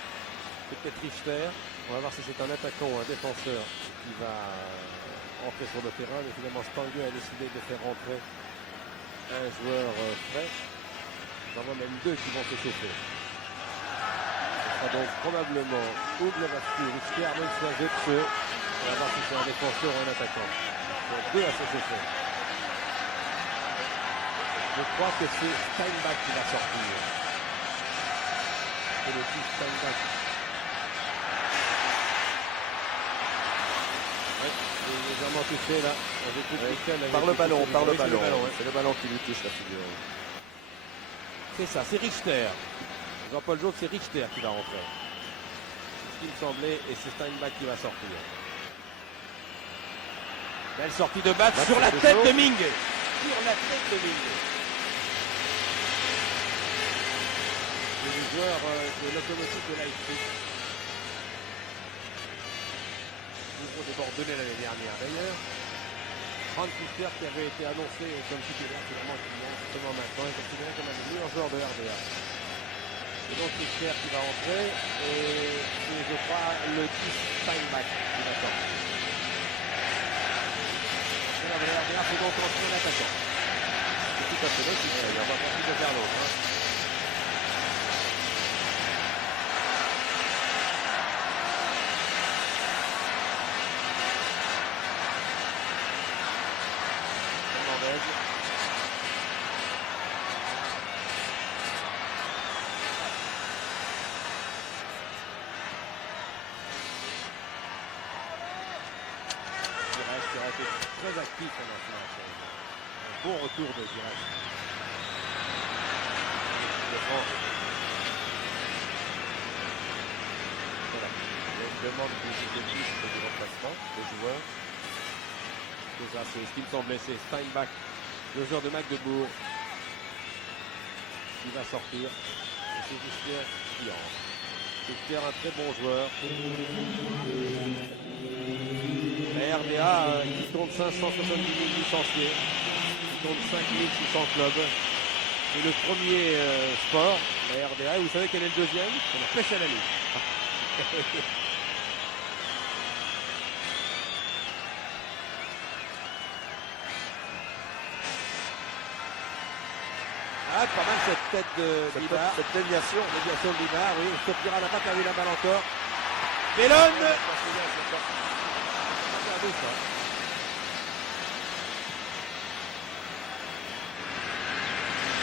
C'est peut-être Richter. On va voir si c'est un attaquant ou un défenseur qui va entrer sur le terrain. Mais finalement, Stanger a décidé de faire rentrer un joueur frais. Il y en a même deux qui vont s'échauffer. Ce sera donc probablement ou Blavatsky ou Richter, même soit Zetche. On va voir si c'est un défenseur ou un attaquant. Il y a deux à s'échauffer. Je crois que c'est Steinbach qui va sortir. C'est le petit Steinbach. Légèrement touché là. Par le ballon, ouais. C'est le ballon qui lui touche la figure. C'est ça, c'est Richter. Jean-Paul Job, c'est Richter qui va rentrer. C'est ce qui me semblait, et c'est Steinbach qui va sortir. Belle sortie de batte sur la tête de Ming. Sur la tête de Ming. C'est le joueur de Lokomotiv de Leipzig. Des Bordelais l'année dernière d'ailleurs. Franz Richter qui avait été annoncé comme titulaire finalement qui est justement maintenant est considéré comme un des meilleurs joueurs de RDA. Et donc Richter qui va entrer et c'est je crois le 10 Steinbach qui va sortir. Le RDA fait donc entrer un attaquant. C'est tout à fait logique, il va pas envie de faire l'autre. Très actif pendant ce match. Un bon retour de Giresse. Voilà. Il y a une demande de du remplacement des joueurs. C'est ça, c'est ce qui me semblait, c'est Steinbach, le joueur de Magdebourg, qui va sortir. Et c'est Richter qui entre. Richter, un très bon joueur. La RDA qui compte 570 000 licenciés, qui compte 5600 clubs. C'est le premier sport, la RDA. Vous savez quel est le deuxième? C'est la pêche à la ligne. Ah, pas mal cette tête de Bibard. Cette déviation. Déviation de Bibard, oui. Sopira n'a pas perdu la balle encore. Bellone.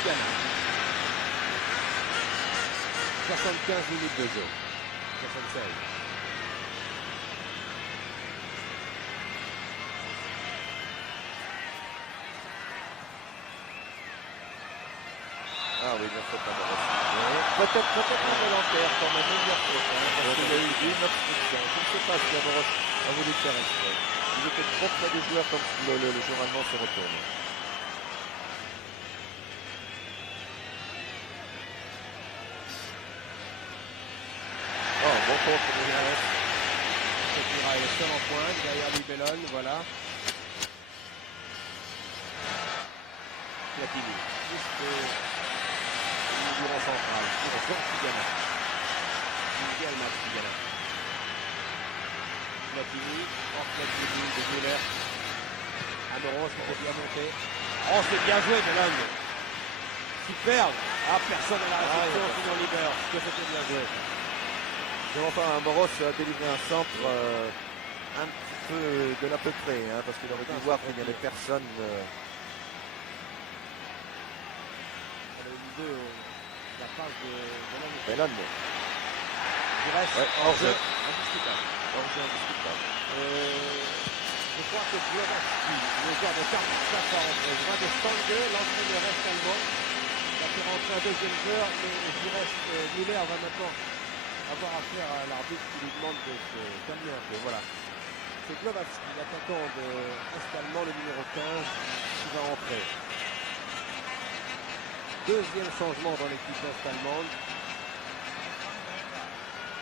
Ghana. 75 minutes de jeu. 76. Ah oui, bien fait, peut-être un volontaire quand même, une faute, parce qu'il y a eu une obstruction. Je ne sais pas si Amoros a voulu faire exprès. Il était trop près des joueurs quand le joueur allemand se retourne. Oh, bon contre de Giraes. Sopira est seul en pointe, derrière lui Bellone, voilà. Platini, juste du rang central, pour Tigana. Il gagne le match, Tigana. Platini, hors Platini de Müller. Amoros qui peut bien monter. Oh, c'est bien joué, Bellone. Superbe. Ah, personne à la réception, sinon libère. Que c'était bien joué. Enfin, Amoros a délivré un centre un petit peu de l'à peu près, hein, parce qu'il aurait dû voir qu'il n'y avait personne. La passe de Bellone. Il reste hors-jeu. indiscutable. Hors-jeu indiscutable. Je crois que Blavatsky, le joueur de 44 ans, je vois de Stange, l'entraîneur reste allemand. Il a fait rentrer un deuxième joueur, mais je reste Müller va maintenant avoir affaire à l'arbitre qui lui demande de se calmer un peu. Voilà. C'est Blavatsky, l'attaquant de Est-Allemand, le numéro 15, qui va entrer. Deuxième changement dans l'équipe est-allemande. Je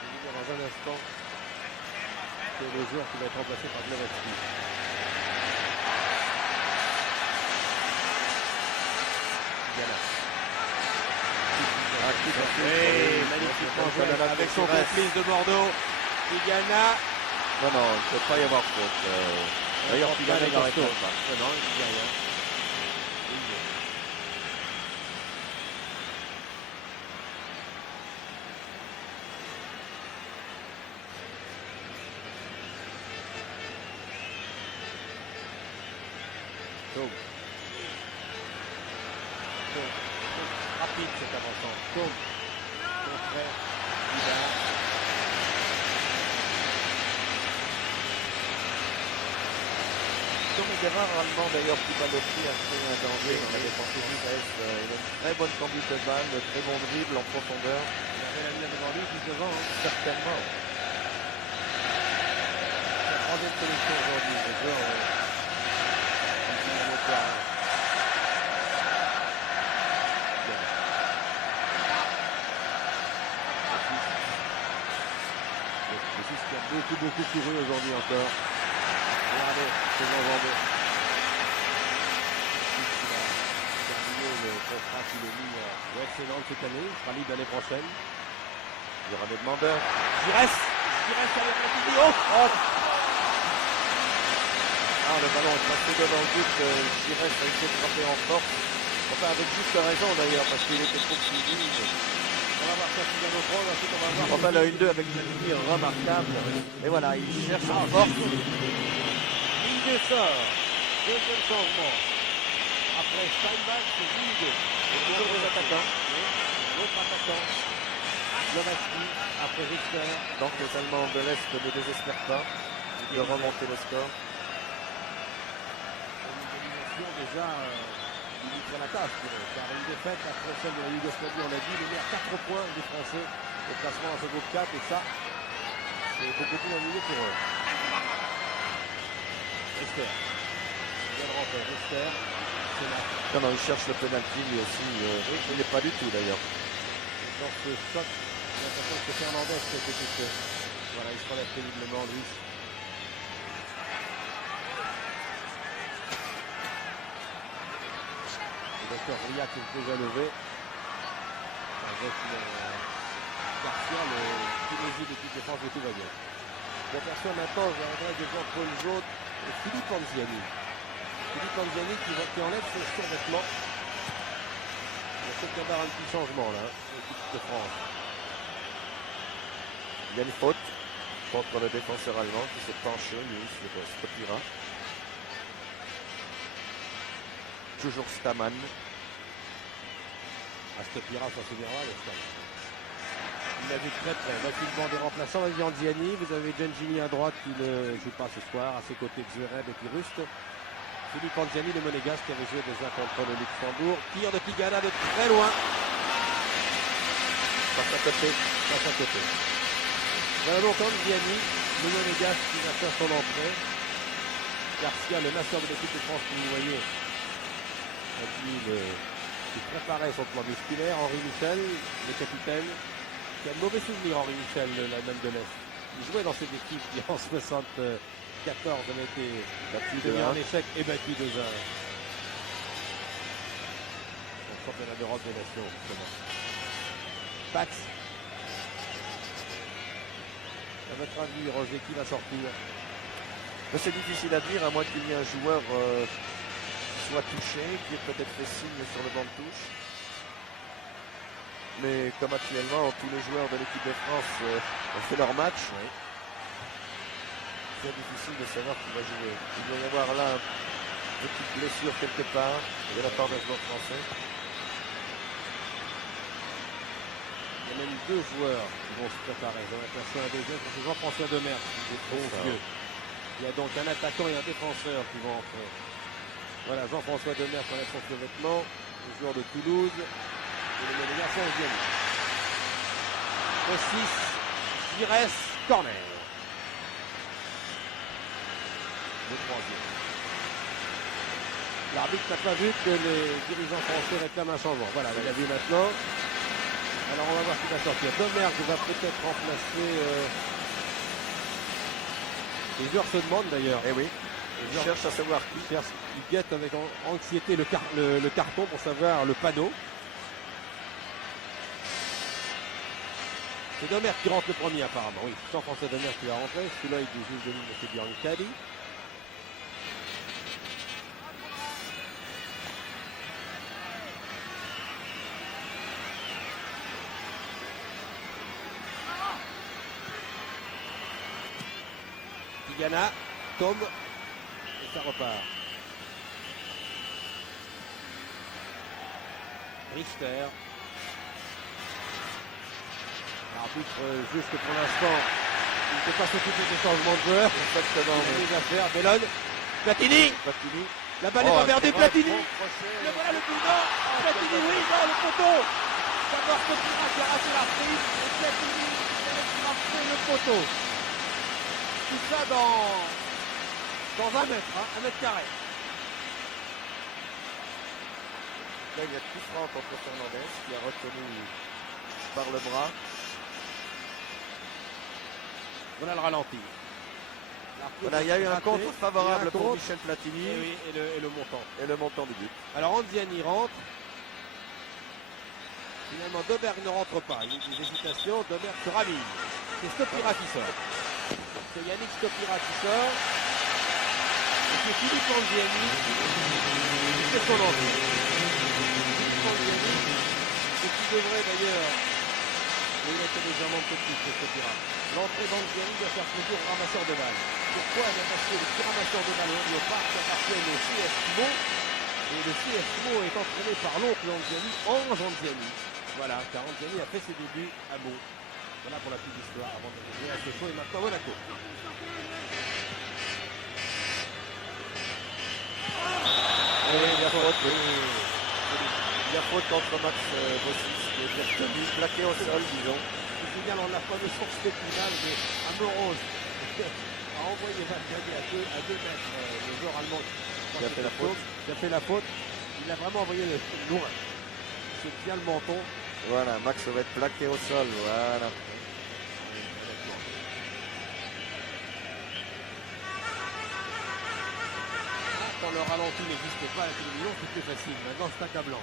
vais vous dire dans un instant que le joueur qui va être remplacé par Blavatsky. Magnifiquement joué avec son complice de Bordeaux. Tigana. Non, il ne peut pas y avoir faute. D'ailleurs, Tigana il n'arrête pas. Non, il ne dit rien. Rapide cet avançant. Tom. Son frère. Bibard. Tom est des rares Allemands d'ailleurs qui Balotti a créé un danger dans la défense française. Il a une très bonne conduite de balle, de très bon dribble en profondeur. Il avait la ligne devant lui, juste devant. Certainement. La troisième sélection aujourd'hui. Les joueurs Le fils qui a beaucoup couru aujourd'hui encore. Regardez, c'est Jean Vendée. Il a terminé le contrat qu'il a mis au FC Nantes cette année. Il sera libre l'année prochaine. Il y aura des demandeurs. Giresse avec la vidéo. Oh, le ballon est passé devant le but. Giresse a essayé de frapper en force. Enfin, avec juste raison d'ailleurs, parce qu'il était trop suivi. on va voir ça si bien au prendre. Ensuite, on va voir. Enfin, le 1-2 avec une ligne remarquable. Et voilà, il cherche en force. Linde sort. Deuxième changement. Après Steinbach, c'est Linde. Et toujours des attaquants. L'autre attaquant. Blavatsky, après Richter. Donc les Allemands de l'Est ne désespèrent pas de remonter le score. Une élimination déjà limite à la tâche pour eux. Car une défaite après celle de la Yougoslavie, on l'a dit, les meilleurs 4 points des Français au classement dans ce groupe 4. Et ça, c'est beaucoup plus ennuyeux pour eux. Richter. Bien rentré. Richter. Non, il cherche le penalty lui aussi. Il n'est pas du tout d'ailleurs. Dans ce choc, j'ai l'impression que c'est Fernandez qui a été touché. Voilà, il se relève péniblement, Luis. docteur Ria qui est déjà levé. Avec Garcia, le Tunisie de l'équipe de France, et tout va bien. J'aperçois maintenant, je regarde de Jean-Paul Jaud et Philippe Anziani. Philippe Anziani qui enlève ses survêtements. Il y a peut-être d'abord un petit changement là, l'équipe de France. Il y a une faute contre le défenseur allemand qui s'est penché, lui, sur Stopira. Toujours Staman. Stopira s'en souviendra, le Staman. Il a vu très près. Bâtiment des remplaçants avec Anziani. Vous avez Gengini à droite qui ne joue pas ce soir, à ses côtés de Zverev et Piruste. Philippe Anziani, le monégasque, qui avait joué déjà contre le Luxembourg. Tir de Tigana de très loin. Passe à côté. Passe à côté. Voilà donc Anziani, le monégasque qui va faire son entrée. Garcia, le nasseur de l'équipe de France, que vous voyez, qui préparait son plan musculaire. Henri Michel, le capitaine, qui a de mauvais souvenirs, Henri Michel, l'Allemagne de l'Est. Il jouait dans cette équipe qui en 74 avait été battu en échec et battu 2-1. Au championnat d'Europe des Nations, justement. Pax. À votre avis, Roger, qui va sortir? Mais c'est difficile à dire, à moins qu'il y ait un joueur qui soit touché, qui ait peut-être fait signe sur le banc de touche. Mais comme actuellement, tous les joueurs de l'équipe de France ont fait leur match. Oui. C'est difficile de savoir qui va jouer. Il doit y avoir là une petite blessure quelque part de la part d'un joueur français. Il y a même deux joueurs qui vont se préparer. J'en aperçois un deuxième, c'est Jean-François Demers, qui est trop vieux. Il y a donc un attaquant et un défenseur qui vont entrer. Voilà, Jean-François Demers enlève son vêtement, le joueur de Toulouse. Et le garçon est bien. Au 6, Gires, corner. Le troisième. L'arbitre n'a pas vu que les dirigeants français réclament un changement. Voilà, il l'a vu maintenant. Alors on va voir qui va sortir. Demers va peut-être remplacer. Les joueurs se demandent d'ailleurs. Eh oui. Ils cherchent à savoir qui. Ils guettent avec anxiété le carton pour savoir le panneau. C'est Demers qui rentre le premier apparemment. Oui, Jean-François Demers qui va rentrer. Sous l'œil du juge de ligne, M. Biancali. Tigana tombe et ça repart. Richter. L'arbitre juge que pour l'instant, il ne peut pas s'occuper des changements de joueurs. Exactement. Il y a des affaires. Bellone. Platini. La balle est pas perdue. Platini. Le voilà le but. Non. Platini, oui, non, le poteau. D'abord Copira qui a raté la prise. Et Platini qui a frappé le poteau. Tout ça dans 20 mètres, hein, 1 mètre carré. Là, il y a coup franc contre Fernandez qui a retenu par le bras. Voilà le ralenti. Voilà, il y a eu un contre favorable pour Michel Platini. Et, oui, et le montant. Et le montant du but. Alors Anziani rentre. Finalement, Doberg ne rentre pas. Il y a eu des hésitations. Doberg se ravise. C'est Stopira qui sort. C'est Yannick Stopira qui sort. Et c'est Philippe Anziani qui fait son entrée. Philippe Anziani, ce qui devrait d'ailleurs... Oui, il a été légèrement petit, c'est Stopira. L'entrée d'Anziani doit faire plaisir au ramasseur de balles. Pourquoi? Parce que le petit ramasseur de balles au parc appartient au CS Mo. Et le CS Mo est entraîné par l'oncle Anziani, Ange Anziani. Voilà, car Anziani a fait ses débuts à Meaux. Voilà pour la petite histoire avant de revenir à Sochaux et maintenant Monaco. Et il y a faute. Il y a faute contre Max Bossis qui est retenu, plaqué au sol, disons. Je signale, on n'a pas de source technique, mais à Morose a envoyé Valverde à 2 mètres. Le joueur allemand qui a fait la faute. Qui a fait la faute. Il a vraiment envoyé loin. Il se tient le menton. Voilà, Max va être plaqué au sol. Voilà. quand le ralenti n'existait pas à la télévision, c'était plus facile. Maintenant, c'est accablant.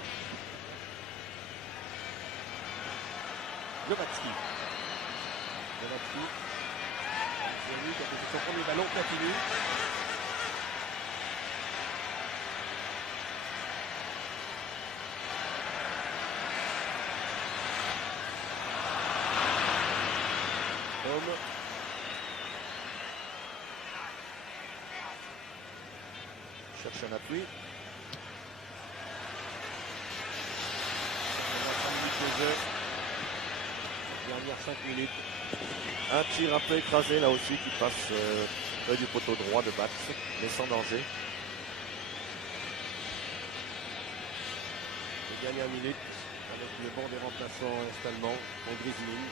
Lobatsky. Lobatsky. C'est lui qui a fait son premier ballon, Platini. Homme. Cherche un appui. On a 5 minutes de jeu. Dernière 5 minutes. Un tir un peu écrasé là aussi qui passe près du poteau droit de Bax, mais sans danger. Les dernières minutes avec le banc des remplaçants est-allemand, pour Griezmann.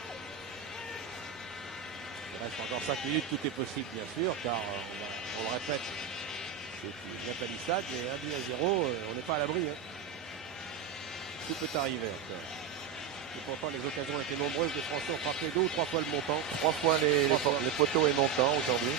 Il reste encore 5 minutes, tout est possible bien sûr, car on le répète, c'est une palissade, mais 1-0, on n'est pas à l'abri. Hein. Tout peut arriver encore. Et pourtant les occasions étaient nombreuses, les Français ont frappé 2 ou 3 fois le montant. 3 fois les poteaux et montants aujourd'hui.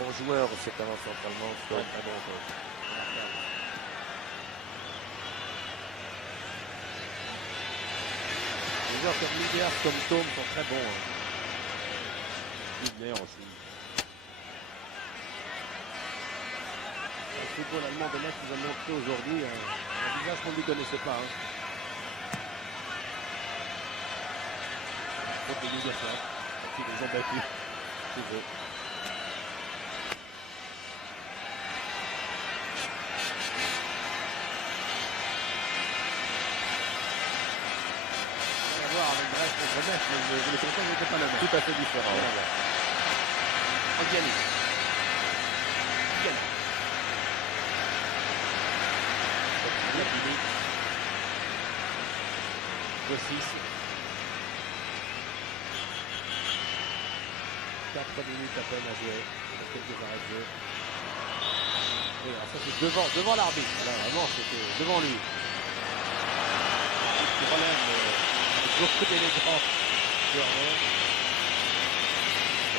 Bon joueur, cet avant centralement. Très bon coach. Les joueurs comme Liders, comme Thome sont très bons. Hein. D'ailleurs aussi. Le football allemand de Metz nous a montré aujourd'hui un visage qu'on ne lui connaissait pas. Hein. Faute de Yougoslav, qui les a battus chez eux. Rien à voir avec Brest contre Metz, mais le contexte n'était pas le même. Tout à fait différent. Rien à voir. Angiani. Platini. 2-6. 4 minutes à peine à jouer. Quelques arrêts de jeu. Et alors ça c'est devant l'arbitre. Là vraiment c'était devant lui. Qui relève avec beaucoup d'élégance.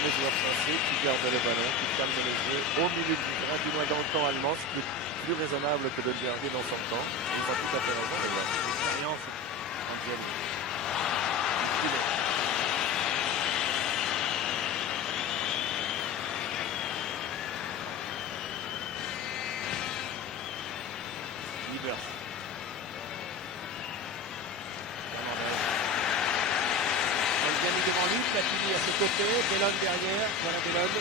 Les joueurs français qui gardent le ballon, qui calment les jeux au milieu du terrain, du moins dans le camp allemand, c'est plus raisonnable que de le garder dans son camp. Ils ont tout à fait raison, les gars. L'expérience Angiani. Libers. Angiani devant lui, Platini à ses côtés, Bellone derrière, voilà Bellone.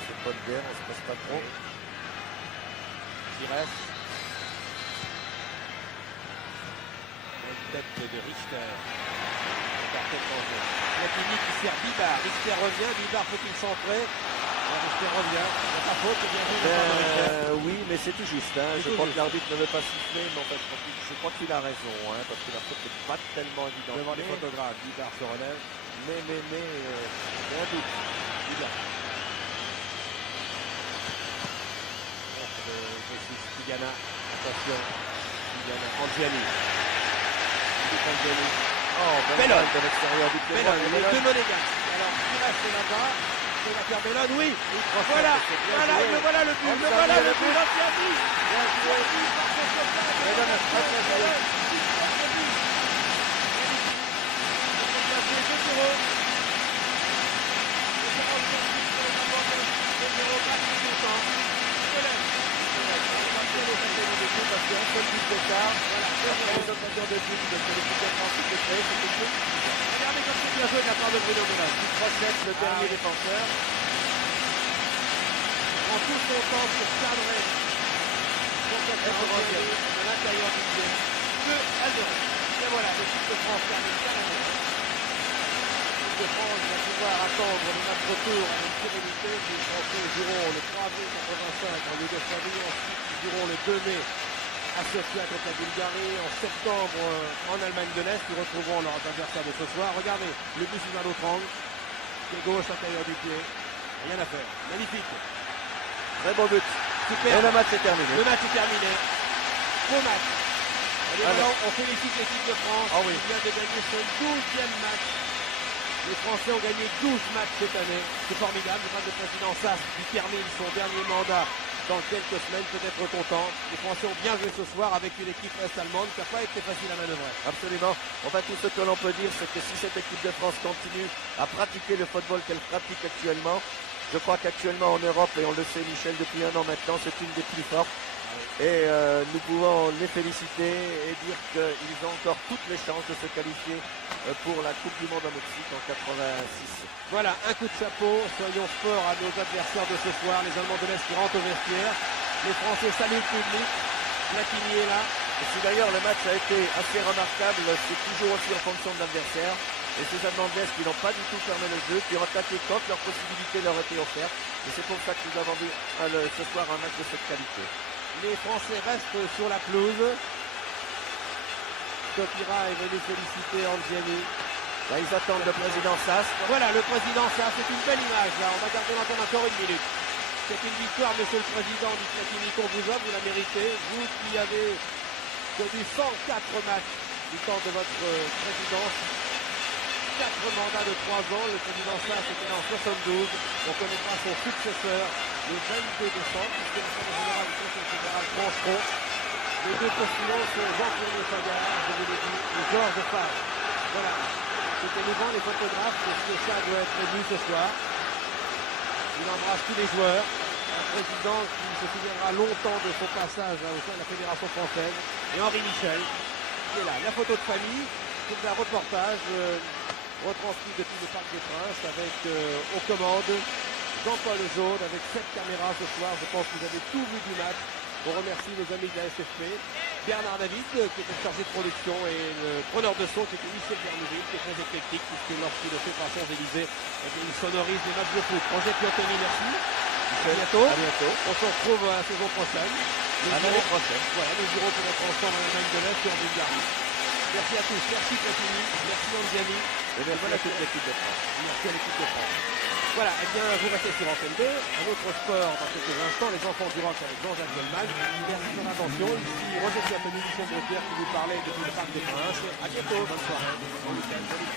C'est pas de guerre, on se passe pas trop. Pires. Une tête de Richter. Platini qui sert Bibard. Richter revient, Bibard faut-il centrer. Richter revient. Il n'y a pas faute, bien joué de Richter. Oui, mais c'est tout juste. Hein. C'est Je tout crois juste. que l'arbitre ne veut pas siffler, mais en fait, je crois qu'il a raison, hein, parce que la faute n'est pas tellement évidente. Devant les photographes, Bibard se relève. Mais, il y a un doute. Bibard. Tigana, attention. Tigana, Angiani. Angiani. Oh, Bellone. de l'extérieur du terrain. Bellone, les deux monégasques. Alors, qui reste là-bas? C'est la faire Bellone, oui. Voilà, voilà le but, le voilà le but, Angiani. Bellone a très très joué. Parce qu'il y a un seul but d'écart. Voilà, les occasions de but de l'équipe de France qui se crée, c'est quelque chose. Regardez comme c'est bien joué de la part de Bruno Bellone. Qui procède le dernier défenseur. En tout son temps pour cadrer. Donc, de l'intérieur du pied. 2-0. Et voilà, l'équipe de France termine carrément. L'équipe de France va pouvoir attendre le match retour avec sérénité. Les Français joueront le 3 mai 85 en Yougoslavie. Ensuite, ils joueront le 2 mai à Sofia contre la Bulgarie. En septembre, en Allemagne de l'Est, nous retrouverons leur adversaire de ce soir. Regardez, le but sous un autre angle. Pied gauche, intérieur du pied. Rien à faire. Magnifique. Très beau but. Super. Et le match est terminé. Le match est terminé. Beau match. Allez, Alors. maintenant, on félicite l'équipe de France Ah oui. qui vient de gagner son 12e match. Les Français ont gagné 12 matchs cette année. C'est formidable. Le président Sass qui termine son dernier mandat dans quelques semaines, peut-être content. Les Français ont bien joué ce soir avec une équipe est-allemande qui n'a pas été facile à manœuvrer. Absolument. Enfin, tout ce que l'on peut dire, c'est que si cette équipe de France continue à pratiquer le football qu'elle pratique actuellement, je crois qu'actuellement en Europe, et on le sait Michel depuis un an maintenant, c'est une des plus fortes. Et nous pouvons les féliciter et dire qu'ils ont encore toutes les chances de se qualifier pour la Coupe du Monde au Mexique en 86. Voilà, un coup de chapeau. Soyons forts à nos adversaires de ce soir. Les Allemands de l'Est qui rentrent au vestiaire. Les Français saluent le public. Platini est là. Et si d'ailleurs le match a été assez remarquable, c'est toujours aussi en fonction de l'adversaire. Et ces Allemands de l'Est qui n'ont pas du tout fermé le jeu, qui ont attaqué quand leurs possibilités leur étaient offertes. Et c'est pour ça que nous avons vu ce soir un match de cette qualité. Les Français restent sur la pelouse. Topira est venu féliciter Angiani. Là, ils attendent le président Sass. Voilà, le président Sass, c'est une belle image là. On va garder l'antenne encore une minute. C'est une victoire, monsieur le président du Platini qu'on vous a, vous la méritez. Vous qui avez connu 104 matchs du temps de votre présidence. 4 mandats de 3 ans. Le président Sass était en 72. On connaîtra son successeur le 22 décembre, puisque le secrétaire général du Conseil fédéral trancheront. Les deux postulants sont Jean-Pierre Fagard, je vous l'ai dit, et Georges Favre. Voilà. C'était émouvant, les photographes, parce que ça doit être ému ce soir. Il embrasse tous les joueurs. Un président qui se souviendra longtemps de son passage au sein de la Fédération française. Et Henri Michel, qui est là. La photo de famille, c'est un reportage retransmis depuis le Parc des Princes avec aux commandes Jean-Paul Jaune avec 7 caméras ce soir. Je pense que vous avez tout vu du match. On remercie les amis de la SFP. Bernard David, qui était chargé de production, et le preneur de son, qui était Michel Berneville, qui est très éclectique, puisque lorsqu'il le fait par Champs-Élysées, il sonorise les matchs de foot. Roger Piantoni, merci. À bientôt. À bientôt. On se retrouve à la saison prochaine. À l'année prochaine. Voilà, nous irons peut-être ensemble en Allemagne de l'Est et en Bulgarie. Merci à tous. Merci Platini. Merci Angiani. Et merci à toute l'équipe de France. Merci à l'équipe de France. Voilà, eh bien, vous restez sur Antenne 2. Un autre sport dans quelques instants, les enfants du rock avec Jean-Jacques Goldman. Merci de votre attention. Ici, Roger Piantoni, Michel Drucker qui vous parlait depuis le Parc des Princes. À bientôt, bonne soirée. Bon week-end, salut.